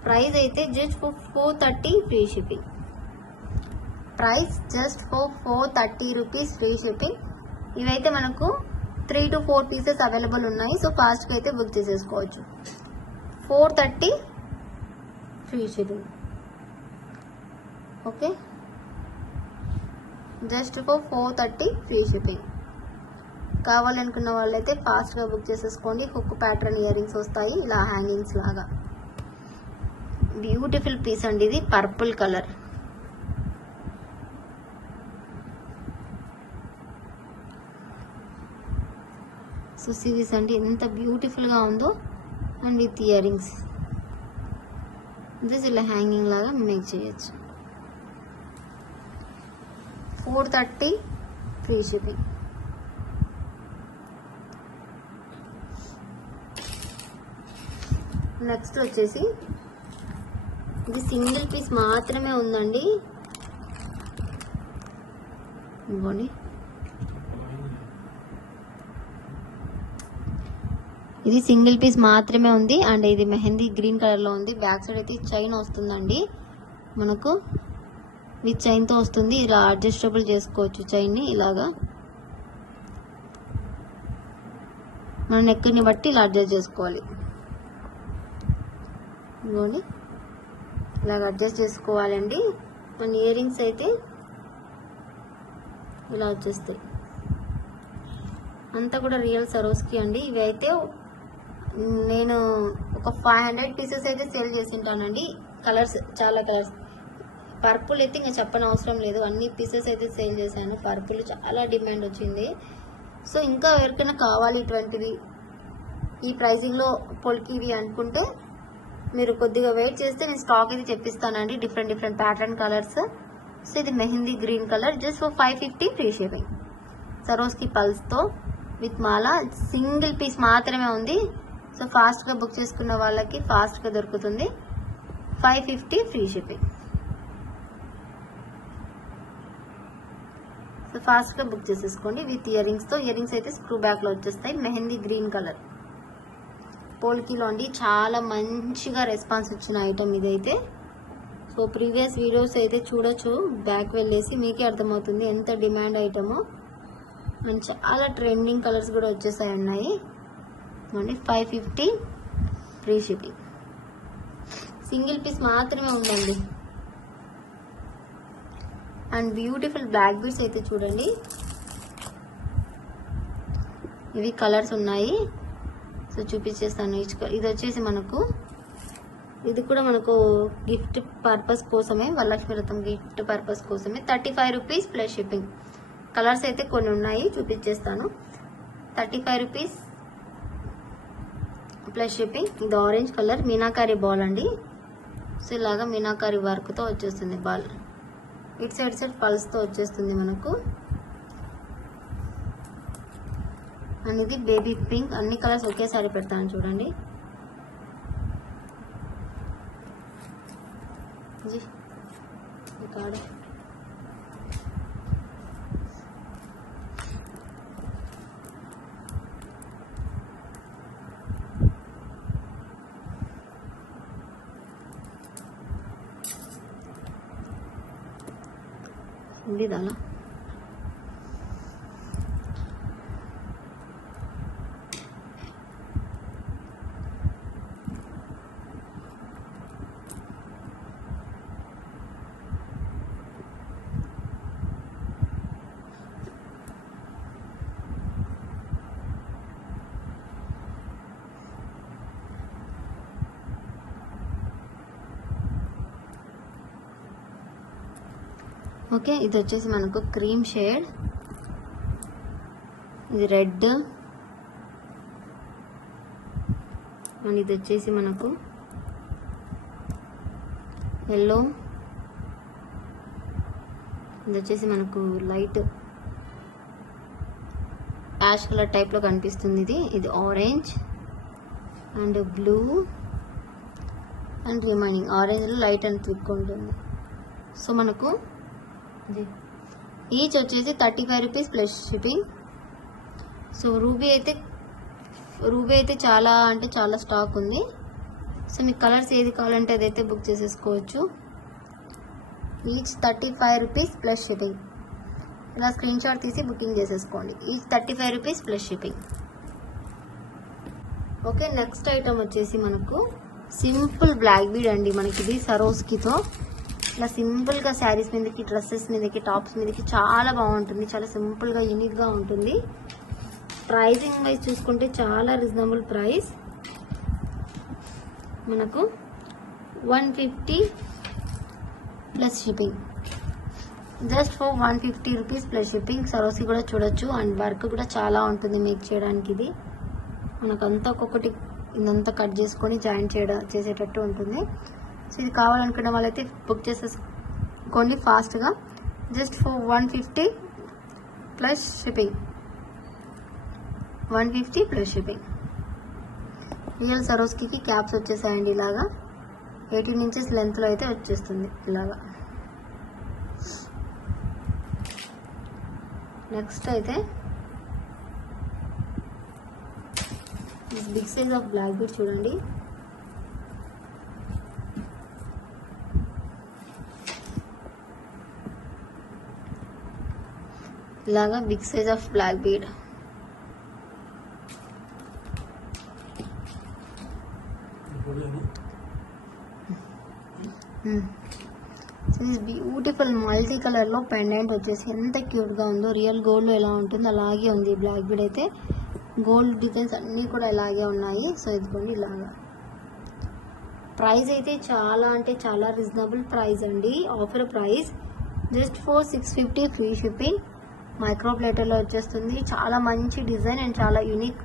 ప్రైస్ అయితే just for 430 free shipping. Price just for 430 rupees free shipping. ఇవైతే మనకు 3 to 4 పీసెస్ అవైలబుల్ ఉన్నాయి. సో ఫాస్ట్గా అయితే బుక్ చేసేసుకోవచ్చు. 430 free shipping. Okay, just for 430 free shipping. కావాలనుకున్న వాళ్ళైతే ఫాస్ట్గా బుక్ చేసేసుకోండి. హుక్ ప్యాటర్న్ ఇయర్ రింగ్స్ వస్తాయి ఇలా హ్యాంగింగ్స్ లాగా. బ్యూటిఫుల్ పీస్ అండి ఇది, పర్పుల్ కలర్. సో సిరీస్ అండి ఎంత బ్యూటిఫుల్గా ఉందో. And with ear rings this ఇలా హ్యాంగింగ్ లాగా మేక్ చేయొచ్చు. 430 ఫ్రీ షిప్పింగ్. నెక్స్ట్ వచ్చేసి ఇది సింగిల్ పీస్ మాత్రమే ఉందండి. ఇవ్వండి, ఇది సింగిల్ పీస్ మాత్రమే ఉంది. అండ్ ఇది మెహందీ గ్రీన్ కలర్లో ఉంది. బ్యాక్ సైడ్ అయితే చైన్ వస్తుందండి మనకు, విత్ చైన్తో వస్తుంది. ఇలా అడ్జస్టబుల్ చేసుకోవచ్చు చైన్ని ఇలాగా. మన నెక్ని బట్టి ఇలా అడ్జస్ట్ చేసుకోవాలి. ఇదిగోండి ఇలాగ అడ్జస్ట్ చేసుకోవాలండి. మన ఇయర్ రింగ్స్ అయితే ఇలా వచ్చేస్తాయి. అంతా కూడా రియల్ సరోస్కి అండి. ఇవి అయితే నేను ఒక 500 పీసెస్ అయితే సేల్ చేసి ఉంటానండి. కలర్స్ చాలా కలర్స్. పర్పుల్ అయితే ఇంకా చెప్పని అవసరం లేదు, అన్ని పీసెస్ అయితే సేల్ చేశాను. పర్పుల్ చాలా డిమాండ్ వచ్చింది. సో ఇంకా ఎవరికైనా కావాలి ఇటువంటివి ఈ ప్రైసింగ్లో పొలికివి అనుకుంటే మీరు కొద్దిగా వెయిట్ చేస్తే నేను స్టాక్ అయితే చెప్పిస్తానండి. Different pattern colours. సో ఇది mehndi green colour just for 550 free shipping. Swarovski పల్స్తో విత్ మాల. సింగిల్ పీస్ మాత్రమే ఉంది. సో ఫాస్ట్గా బుక్ చేసుకున్న వాళ్ళకి ఫాస్ట్గా దొరుకుతుంది. 550 ఫ్రీ షిప్పింగ్. సో ఫాస్ట్గా బుక్ చేసేసుకోండి విత్ ఇయర్ రింగ్స్తో. ఇయర్ రింగ్స్ అయితే స్క్రూ బ్యాక్లో వచ్చేస్తాయి. మెహందీ గ్రీన్ కలర్ పోల్కీలో అండి. చాలా మంచిగా రెస్పాన్స్ ఇచ్చిన ఐటమ్ ఇదైతే. సో ప్రీవియస్ వీడియోస్ అయితే చూడొచ్చు, బ్యాక్ వెళ్ళేసి మీకే అర్థమవుతుంది ఎంత డిమాండ్ ఐటమో. అండ్ చాలా ట్రెండింగ్ కలర్స్ కూడా వచ్చేసాయి ఉన్నాయి. 550 ఫ్రీ షిప్పింగ్. సింగిల్ పీస్ మాత్రమే ఉందండి. అండ్ బ్యూటిఫుల్ బ్లాక్ బీడ్స్ అయితే చూడండి. ఇవి కలర్స్ ఉన్నాయి. సో చూపించేస్తాను. ఇది వచ్చేసి మనకు, ఇది కూడా మనకు గిఫ్ట్ పర్పస్ కోసమే, వరలక్ష్మి వ్రతం గిఫ్ట్ పర్పస్ కోసమే. 35 రూపీస్ ప్లస్ షిప్పింగ్. కలర్స్ అయితే కొన్ని ఉన్నాయి, చూపించేస్తాను. 35 రూపీస్ ప్లస్ షిప్పింగ్. ఇది ఆరెంజ్ కలర్ మీనాకారి బాల్ అండి. సో ఇలాగా మీనాకారి వర్క్తో వచ్చేస్తుంది బాల్. ఇటు సైడ్ పల్స్తో వచ్చేస్తుంది మనకు. అండ్ ఇది బేబీ పింక్. అన్ని కలర్స్ ఒకేసారి పెడతాను చూడండి. ఇక్కడ అలా ఓకే. ఇది వచ్చేసి మనకు క్రీమ్ షేడ్, ఇది రెడ్, అండ్ ఇది వచ్చేసి మనకు ఎల్లో, ఇది వచ్చేసి మనకు లైట్ యాష్ కలర్ టైప్లో కనిపిస్తుంది. ఇది orange and blue and remaining ఆరెంజ్లో లైట్ అండ్ థిక్ ఉంటుంది. సో మనకు ఈచ్ వచ్చేసి 35 rupees plus shipping. So ruby అయితే చాలా అంటే చాలా స్టాక్ ఉంది. సో మీకు కలర్స్ ఏది కావాలంటే అదైతే బుక్ చేసేసుకోవచ్చు. Each 35 rupees plus shipping. ఇలా స్క్రీన్ షాట్ తీసి బుకింగ్ చేసేసుకోండి. Each 35 rupees plus shipping. Okay. Next item వచ్చేసి మనకు సింపుల్ బ్లాక్ బీడ్ అండి. మనకి ఇది సరోస్కితో ఇట్లా సింపుల్గా శారీస్ మీదకి, డ్రెస్సెస్ మీదకి, టాప్స్ మీదకి చాలా బాగుంటుంది. చాలా సింపుల్గా యూనిక్గా ఉంటుంది. ప్రైజింగ్ వైజ్ చూసుకుంటే చాలా రీజనబుల్ ప్రైస్. మనకు 150 plus shipping. Just for 150 rupees plus shipping. Swarovski కూడా చూడొచ్చు. అండ్ వర్క్ కూడా చాలా ఉంటుంది మేక్ చేయడానికి. ఇది మనకంతా ఒక్కొక్కటి ఇదంతా కట్ చేసుకొని జాయిన్ చేసేటట్టు ఉంటుంది. సో ఇది కావాలనుకున్న వాళ్ళైతే బుక్ చేసేసుకోండి ఫాస్ట్గా. Just for 150 plus shipping. 150 plus shipping. Real Swarovski caps వచ్చేసాయండి. ఇలాగా 18 ఇంచెస్ లెంత్లో అయితే వచ్చేస్తుంది ఇలాగా. నెక్స్ట్ అయితే big size of black bead చూడండి. ఇలాగా big size of black bead. Beautiful multi colour లో పెండెంట్ వచ్చేసి ఎంత క్యూట్ గా ఉందో. రియల్ గోల్డ్ లో ఎలా ఉంటుందో అలాగే ఉంది బ్లాక్ బీడ్ అయితే. గోల్డ్ డిజైన్స్ అన్నీ కూడా ఇలాగే ఉన్నాయి. సో ఇదిగోండి ఇలాగా. ప్రైస్ అయితే చాలా అంటే చాలా రీజనబుల్ ప్రైస్ అండి. Offer price just for 650 free shipping. Micro ప్లేటర్లో వచ్చేస్తుంది. చాలా మంచి డిజైన్ అండ్ చాలా యూనిక్,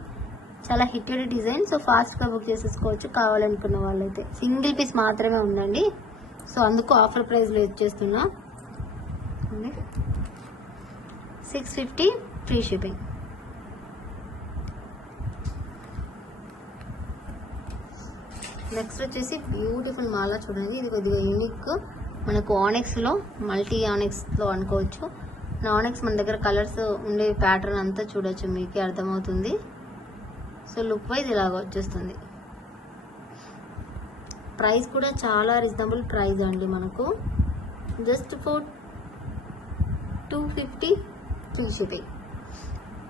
చాలా హిట్టెడ్ డిజైన్. సో ఫాస్ట్గా బుక్ చేసేసుకోవచ్చు కావాలనుకున్న వాళ్ళైతే. సింగిల్ పీస్ మాత్రమే ఉందండి. సో అందుకు ఆఫర్ ప్రైస్లో ఇచ్చేస్తున్నా. 650 ఫ్రీ షిప్పింగ్. నెక్స్ట్ వచ్చేసి బ్యూటిఫుల్ మాల చూడండి. ఇది కొద్దిగా యూనిక్. మనకు ఆనెక్స్లో మల్టీ ఆనెక్స్లో అనుకోవచ్చు. ఆనెక్స్ మన దగ్గర కలర్స్ ఉండే ప్యాటర్న్ అంతా చూడొచ్చు, మీకే అర్థమవుతుంది. సో లుక్ వైజ్ ఇలాగ వచ్చేస్తుంది. ప్రైస్ కూడా చాలా రీజనబుల్ ప్రైస్ అండి. మనకు just for 250 free shipping.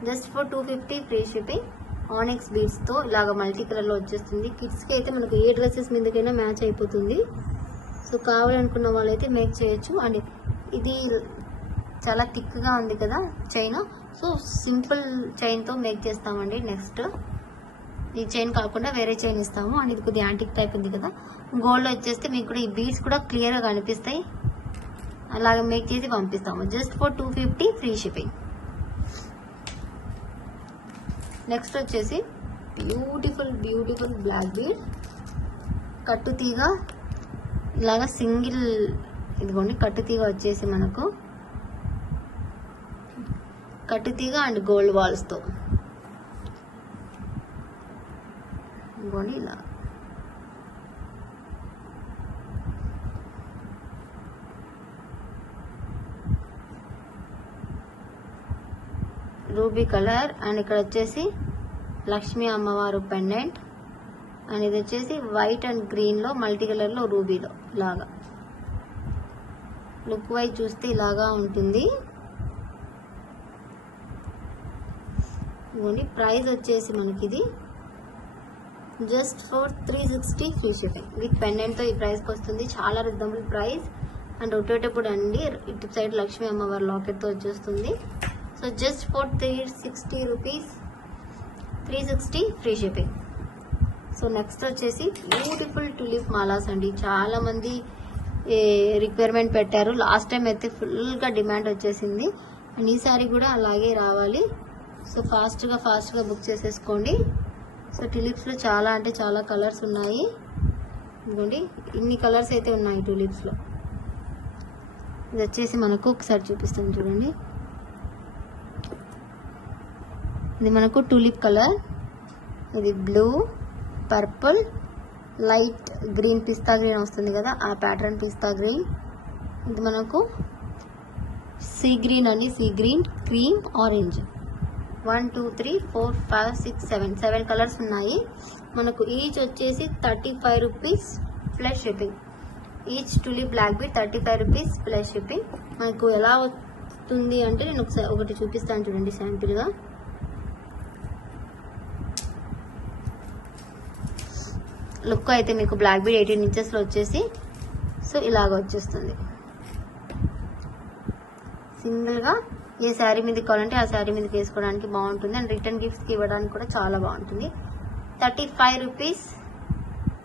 Just for 250 free shipping. Onyx బీడ్స్తో ఇలాగ మల్టీ కలర్లో వచ్చేస్తుంది. కిడ్స్కి అయితే మనకు ఏ డ్రెస్సెస్ మీదకైనా మ్యాచ్ అయిపోతుంది. సో కావాలనుకున్న వాళ్ళైతే మేక్ చేయొచ్చు. అండ్ ఇది చాలా థిక్గా ఉంది కదా చైన్. సో సింపుల్ చైన్తో మేక్ చేస్తామండి. నెక్స్ట్ ఈ చైన్ కాకుండా వేరే చైన్ ఇస్తాము. అండ్ ఇది కొద్దిగా యాంటిక్ టైప్ ఉంది కదా. గోల్డ్లో వచ్చేస్తే మీకు కూడా ఈ బీడ్స్ కూడా క్లియర్గా కనిపిస్తాయి. అలాగే మేక్ చేసి పంపిస్తాము. Just for 250 free shipping. Next వచ్చేసి బ్యూటిఫుల్ బ్లాక్ బీడ్ కట్టు తీగ ఇలాగా సింగిల్, ఇదిగోండి కట్టు తీగ వచ్చేసి మనకు కట్టు తీగ అండ్ గోల్డ్ బాల్స్తో ఇదిగోండి ఇలా. రూబీ కలర్ అండ్ ఇక్కడ వచ్చేసి లక్ష్మీ అమ్మవారు పెండెంట్. అండ్ ఇది వచ్చేసి వైట్ అండ్ గ్రీన్లో మల్టీ కలర్లో రూబీలో ఇలాగా. లుక్ వైజ్ చూస్తే ఇలాగా ఉంటుంది. ఇవ్వండి ప్రైస్ వచ్చేసి మనకి ఇది just for 360 free shipping. With పెండెంట్తో ఈ ప్రైస్కి వస్తుంది. చాలా రీజనబుల్ ప్రైస్. అండ్ ఒట్టేటప్పుడు అండి ఇటు సైడ్ లక్ష్మీ అమ్మవారి లాకెట్తో వచ్చేస్తుంది. So just for 360 rupees, 360 free shipping. So next వచ్చేసి బ్యూటిఫుల్ టులిప్ మాలాస్ అండి. చాలా మంది రిక్వైర్మెంట్ పెట్టారు. లాస్ట్ టైం అయితే ఫుల్గా డిమాండ్ వచ్చేసింది. అండ్ ఈసారి కూడా అలాగే రావాలి. సో ఫాస్ట్గా బుక్ చేసేసుకోండి. సో టులిప్స్లో చాలా అంటే చాలా కలర్స్ ఉన్నాయి. ఇదిగోండి ఇన్ని కలర్స్ అయితే ఉన్నాయి టులిప్స్లో. ఇది వచ్చేసి మనకు ఒకసారి చూపిస్తాను చూడండి. ఇది మనకు టూలిప్ కలర్. ఇది బ్లూ, పర్పుల్, లైట్ గ్రీన్, పిస్తా గ్రీన్ వస్తుంది కదా ఆ ప్యాటర్న్ పిస్తా గ్రీన్. ఇది మనకు సీ గ్రీన్ అండి. Sea green, cream, orange. 1 2 3 4 5 6 7 colours ఉన్నాయి. మనకు ఈచ్ వచ్చేసి 35 rupees plus shipping. Each tulip black bead 35 rupees plus shipping. మనకు ఎలా వస్తుంది అంటే నేను ఒకటి చూపిస్తాను చూడండి శాంపిల్గా. లుక్ అయితే మీకు బ్లాక్ బీడ్ 18 ఇంచెస్లో వచ్చేసి సో ఇలాగ వచ్చేస్తుంది. సింగిల్గా ఏ శారీ మీదకి కావాలంటే ఆ శారీ మీదకి వేసుకోవడానికి బాగుంటుంది. అండ్ రిటర్న్ గిఫ్ట్స్కి ఇవ్వడానికి కూడా చాలా బాగుంటుంది. 35 rupees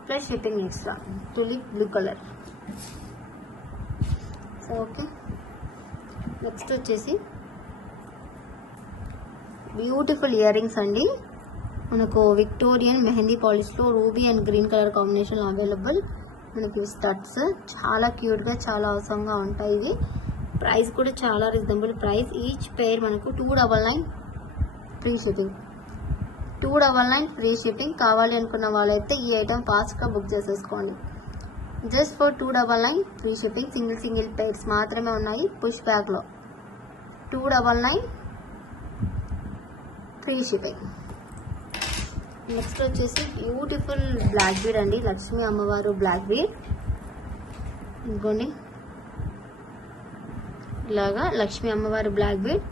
plus shipping extra. Tulip blue colour. So okay next వచ్చేసి బ్యూటిఫుల్ ఇయర్ రింగ్స్ అండి. మనకు విక్టోరియన్ మెహందీ పాలిష్లో రూబీ అండ్ గ్రీన్ కలర్ కాంబినేషన్లో అవైలబుల్. మనకి స్టడ్స్ చాలా క్యూట్గా చాలా అవసరంగా ఉంటాయి. ఇవి ప్రైస్ కూడా చాలా రీజనబుల్ ప్రైస్. ఈచ్ పేర్ మనకు 299 ఫ్రీ షిప్పింగ్. 299 free shipping. కావాలి అనుకున్న వాళ్ళైతే ఈ ఐటమ్ ఫాస్ట్గా బుక్ చేసేసుకోండి. Just for 299 free shipping. Single pairs మాత్రమే ఉన్నాయి పుష్ బ్యాగ్లో. 299 ఫ్రీ షిప్పింగ్. నెక్స్ట్ వచ్చేసి బ్యూటిఫుల్ బ్లాక్ బీడ్ అండి. లక్ష్మీ అమ్మవారు బ్లాక్ బీడ్. ఇంకోండి ఇలాగా లక్ష్మీ అమ్మవారి బ్లాక్ బీడ్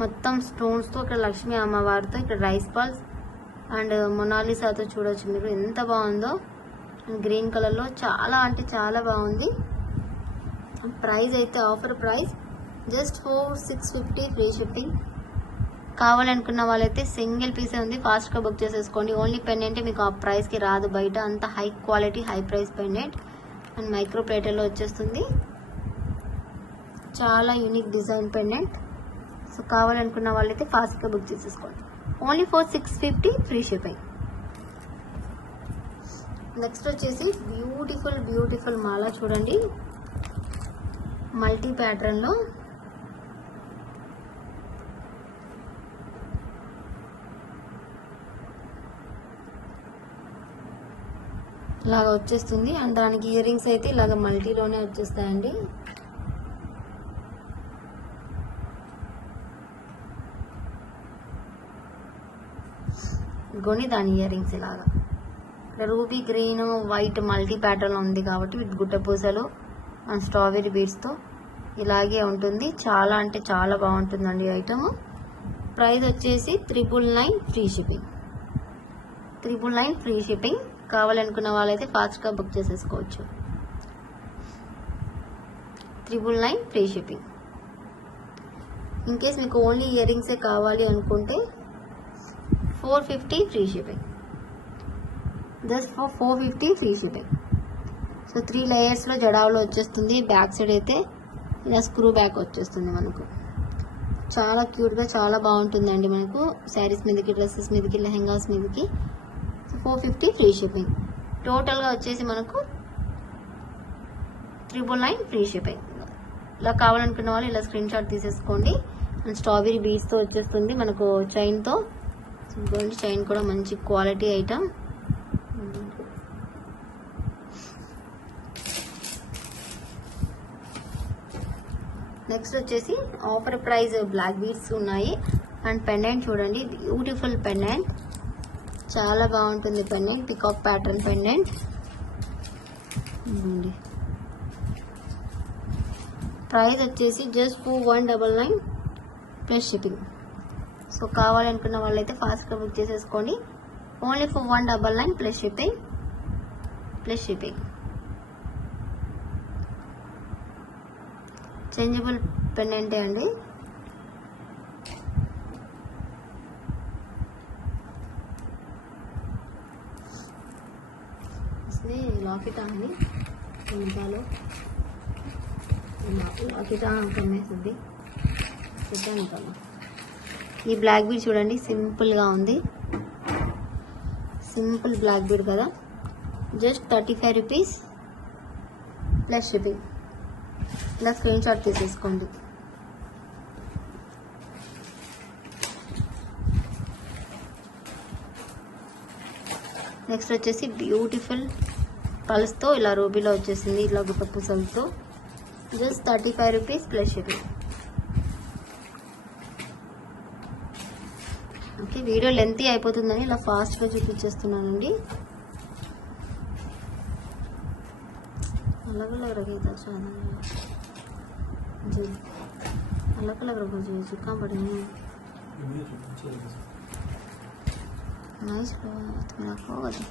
మొత్తం స్టోన్స్తో. ఇక్కడ లక్ష్మీ అమ్మవారితో ఇక్కడ రైస్ బాల్స్ అండ్ మొనాలిసాతో చూడవచ్చు మీరు ఎంత బాగుందో. గ్రీన్ కలర్లో చాలా అంటే చాలా బాగుంది. ప్రైస్ అయితే offer price just for 650 free shipping. కావాలనుకున్న వాళ్ళైతే సింగిల్ పీసే ఉంది. ఫాస్ట్గా బుక్ చేసేసుకోండి. ఓన్లీ పెండెంటే మీకు ఆ ప్రైస్కి రాదు బయట. అంత high quality high price pendant and micro ప్లేటర్లో వచ్చేస్తుంది. చాలా యూనిక్ డిజైన్ పెండెంట్. సో కావాలనుకున్న వాళ్ళైతే ఫాస్ట్గా బుక్ చేసేసుకోండి. Only for 650 free shipping. Next వచ్చేసి బ్యూటిఫుల్ మాల చూడండి. మల్టీ ప్యాటర్న్లో ఇలాగ వచ్చేస్తుంది. అండ్ దానికి ఇయర్ రింగ్స్ అయితే ఇలాగ మల్టీలోనే వచ్చేస్తాయండి. ఇగోని దాని ఇయర్ రింగ్స్ ఇలాగా ruby green white multi pattern ఉంది కాబట్టి విత్ గుట్ట పూసలు అండ్ స్ట్రాబెరీ బీడ్స్తో ఇలాగే ఉంటుంది. చాలా అంటే చాలా బాగుంటుందండి ఐటమ్. ప్రైస్ వచ్చేసి 999 ఫ్రీ షిప్పింగ్. 999 free shipping. కావాలనుకున్న వాళ్ళైతే ఫాస్ట్గా బుక్ చేసేసుకోవచ్చు. 999 ఫ్రీ షిప్పింగ్. ఇన్ కేస్ మీకు ఓన్లీ ఇయర్ రింగ్సే కావాలి అనుకుంటే 450 free shipping. Just for 450 free shipping. So 3 లేయర్స్లో జడావులో వచ్చేస్తుంది. బ్యాక్ సైడ్ అయితే ఇలా స్క్రూ బ్యాక్ వచ్చేస్తుంది మనకు. చాలా క్యూట్గా చాలా బాగుంటుందండి మనకు శారీస్ మీదకి, డ్రెస్సెస్ మీదకి, లెహెంగాస్ మీదకి. So 450 free shipping. టోటల్గా వచ్చేసి మనకు 999 ఫ్రీ షిప్పింగ్. ఇలా కావాలనుకున్న వాళ్ళు ఇలా స్క్రీన్ షాట్ తీసేసుకోండి. అండ్ స్ట్రాబెరీ బీడ్స్తో వచ్చేస్తుంది మనకు చైన్తో. చైన్ కూడా మంచి క్వాలిటీ ఐటమ్. నెక్స్ట్ వచ్చేసి ఆఫర్ ప్రైస్ బ్లాక్ బీడ్స్ ఉన్నాయి. అండ్ పెండెంట్ చూడండి, బ్యూటిఫుల్ పెండెంట్, చాలా బాగుంటుంది pendant. Peacock pattern pendant. Price వచ్చేసి జస్ట్ 199 ప్లస్ షిప్పింగ్. సో కావాలనుకున్న వాళ్ళైతే ఫాస్ట్గా బుక్ చేసేసుకోండి. Only 199 plus shipping. చేంజబుల్ పెండెంటే అండి. లాకెట్ అండి ఇంట్లో లాకెట్ కమ్మేస్తుంది. ఈ బ్లాక్ బీడ్ చూడండి, సింపుల్గా ఉంది. సింపుల్ బ్లాక్ బీడ్ కదా. Just 35 rupees plus shipping. ఇలా స్క్రీన్ షాట్ తీసేసుకోండి. నెక్స్ట్ వచ్చేసి బ్యూటిఫుల్ పల్స్తో ఇలా రూబీలో వచ్చేసింది, ఇలా గుట్ట పూసలతో. Just 35 rupees plus shipping. Okay, video lengthy అయిపోతుందని ఇలా ఫాస్ట్గా చూపించేస్తున్నానండి. अलग अलग रखेगा जी, अलग अलग रखो जी, चिपका पड़े हैं నైస్ రखोगे.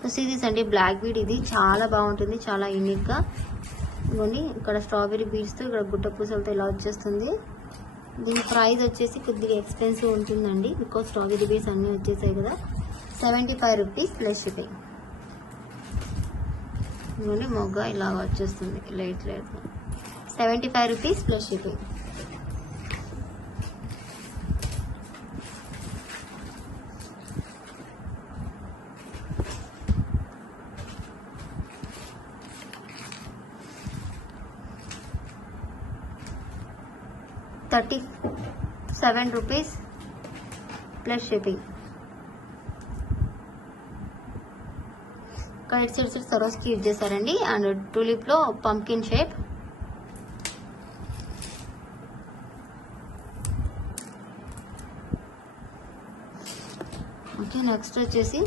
సో సిరీస్ అండి బ్లాక్ బీడ్. ఇది చాలా బాగుంటుంది, చాలా యూనిక్గా. ఇవన్నీ ఇక్కడ స్ట్రాబెరీ బీడ్స్తో, ఇక్కడ గుట్ట పూసలతో ఇలా వచ్చేస్తుంది. దీని ప్రైస్ వచ్చేసి కొద్దిగా ఎక్స్పెన్సివ్ ఉంటుందండి, బికాజ్ స్ట్రాబెరీ బీడ్స్ అన్నీ వచ్చేసాయి కదా. 75 రూపీస్ ప్లస్ షిప్పింగ్. ఇవన్నీ మొగ్గ ఇలాగ వచ్చేస్తుంది light light. 75 rupees plus shipping. ₹37 plus shipping. Kite side Swarovski use చేశారండి. అండ్ టూలిప్లో పంకిన్ షేప్. ఓకే, నెక్స్ట్ వచ్చేసి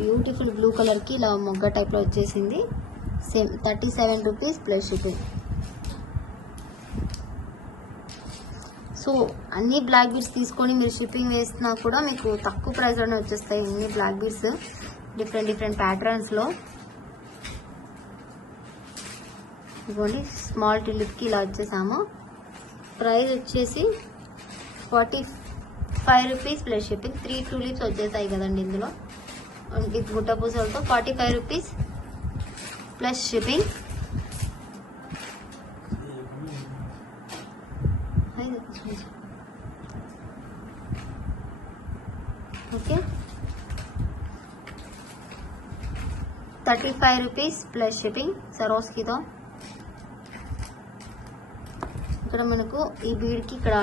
బ్యూటిఫుల్ బ్లూ కలర్కి ఇలా మొగ్గ టైప్లో వచ్చేసింది. Same 37 rupees plus shipping. So అన్ని బ్లాక్ బీడ్స్ తీసుకొని మీరు షిప్పింగ్ వేసినా కూడా మీకు తక్కువ ప్రైస్లోనే వచ్చేస్తాయి. అన్ని బ్లాక్ బీడ్స్ డిఫరెంట్ ప్యాటర్న్స్లో. ఇదిగోండి స్మాల్ ట్యూలిప్కి ఇలా వచ్చేసాము. ప్రైస్ వచ్చేసి 45 రూపీస్ ప్లస్ షిప్పింగ్. 3 ట్యూలిప్స్ వచ్చేసాయి కదండి ఇందులో విత్ గుట్ట పూసలతో. 45 rupees plus shipping. Okay, 35 rupees plus shipping సరోస్కితో. ఇక్కడ మనకు ఈ బీడ్కి ఇక్కడ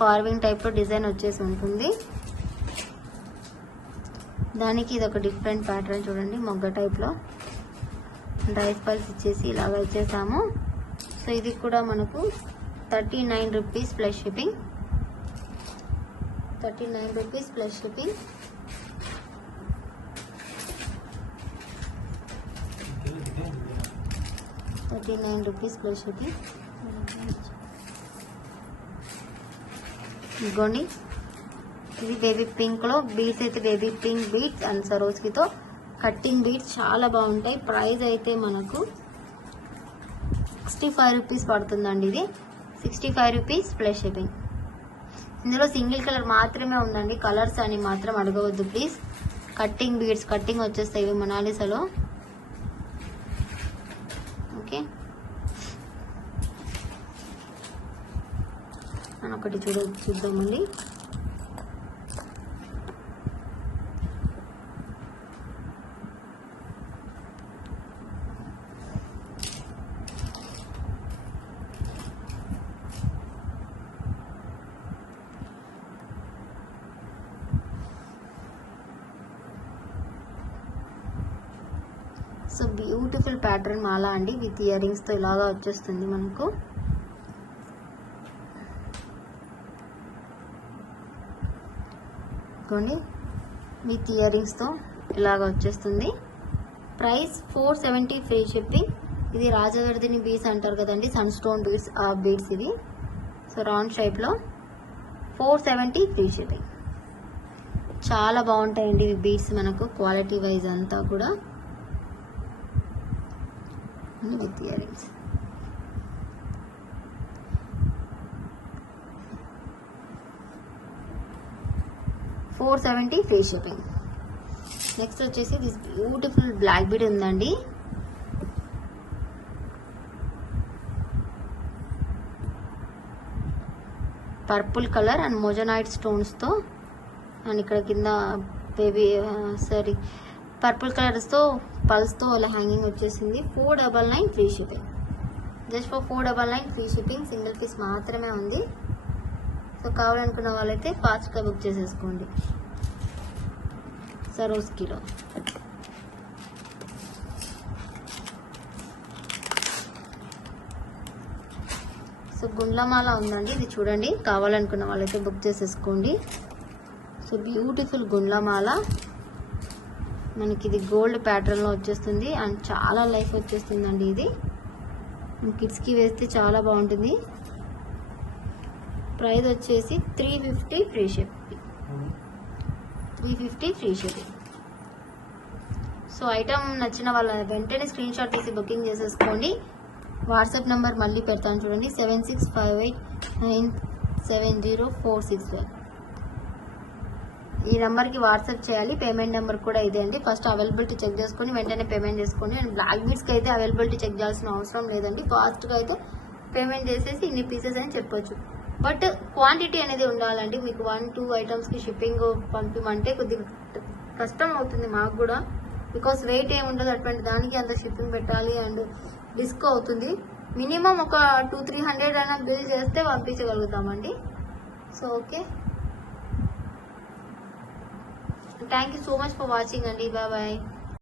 కార్వింగ్ టైప్లో డిజైన్ వచ్చేసి ఉంటుంది. దానికి ఇది ఒక డిఫరెంట్ ప్యాటర్న్ చూడండి, మొగ్గ టైప్లో డ్రై స్పైల్స్ ఇచ్చేసి ఇలాగ ఇచ్చేసాము. సో ఇది కూడా మనకు 39 rupees plus shipping. 39 rupees plus shipping. ఇదిగోండి ఇది బేబీ పింక్లో బీడ్స్ అయితే బేబీ పింక్ బీడ్స్ అండ్ సరోస్కితో కట్టింగ్ బీడ్స్ చాలా బాగుంటాయి. ప్రైస్ అయితే మనకు 65 రూపీస్ పడుతుందండి. ఇది 65 రూపీస్ ప్లస్ షిప్పింగ్. ఇందులో సింగిల్ కలర్ మాత్రమే ఉందండి, కలర్స్ అని మాత్రం అడగవద్దు ప్లీజ్. కట్టింగ్ బీడ్స్ కట్టింగ్ వచ్చేస్తాయి ఇవి మొనాలిసాలో. ఓకే, మనం ఒకటి చూద్దామండి. సో బ్యూటిఫుల్ ప్యాటర్న్ మాల అండి, విత్ ఇయర్ రింగ్స్తో ఇలాగా వచ్చేస్తుంది మనకు. చూడండి, విత్ ఇయర్ రింగ్స్తో ఇలాగా వచ్చేస్తుంది. Price 470 free shipping. ఇది రాజవర్ధిని బీడ్స్ అంటారు కదండి, సన్ స్టోన్ బీడ్స్, ఆ బీడ్స్ ఇది. సో రౌండ్ షేప్లో 470 ఫ్రీ షిప్పింగ్. చాలా బాగుంటాయండి ఇవి బీడ్స్ మనకు, క్వాలిటీ వైజ్ అంతా కూడా with earrings. $470 free shipping. Next వచ్చేసి దిస్ బ్యూటిఫుల్ బ్లాక్ బీడ్ ఉందండి. పర్పుల్ కలర్ అండ్ మోజనైట్ స్టోన్స్తో, అండ్ ఇక్కడ కింద బేబీ పర్పుల్ కలర్స్తో పల్స్తో అలా హ్యాంగింగ్ వచ్చేసింది. 499 free shipping. Just for 499 free shipping. Single piece మాత్రమే ఉంది. సో కావాలనుకున్న వాళ్ళైతే ఫాస్ట్గా బుక్ చేసేసుకోండి. సరోస్కిలో సో గుండ్లమాల ఉందండి, ఇది చూడండి. కావాలనుకున్న వాళ్ళైతే బుక్ చేసేసుకోండి. సో బ్యూటిఫుల్ గుండ్లమాల మనకి, ఇది గోల్డ్ ప్యాటర్న్లో వచ్చేస్తుంది అండ్ చాలా లైఫ్ వచ్చేస్తుందండి. ఇది కిడ్స్కి వేస్తే చాలా బాగుంటుంది. ప్రైస్ వచ్చేసి 350 free shipping. 350 free shipping. So item నచ్చిన వాళ్ళ వెంటనే స్క్రీన్ షాట్ తీసి బుకింగ్ చేసేసుకోండి. వాట్సాప్ నెంబర్ మళ్ళీ పెడతాను చూడండి, 7658970465. ఈ నెంబర్కి వాట్సాప్ చేయాలి. పేమెంట్ నెంబర్ కూడా ఇదే అండి. ఫస్ట్ అవైలబిలిటీ చెక్ చేసుకొని వెంటనే పేమెంట్ చేసుకోండి. అండ్ బ్లాక్ బీడ్స్కి అయితే అవైలబిలిటీ చెక్ చేయాల్సిన అవసరం లేదండి. ఫాస్ట్గా అయితే పేమెంట్ చేసేసి ఇన్ని పీసెస్ అని చెప్పొచ్చు. బట్ క్వాంటిటీ అనేది ఉండాలండి. మీకు 1-2 ఐటమ్స్కి షిప్పింగ్ పంపిమంటే కొద్దిగా కష్టం అవుతుంది మాకు కూడా, బికాస్ వెయిట్ ఏమి ఉండదు. అటువంటి దానికి అంత షిప్పింగ్ పెట్టాలి అండ్ డిస్క్ అవుతుంది. మినిమం ఒక 200-300 అయినా బిల్ చేస్తే పంపించగలుగుతామండి. So okay, thank you so much for watching అండి. Bye bye.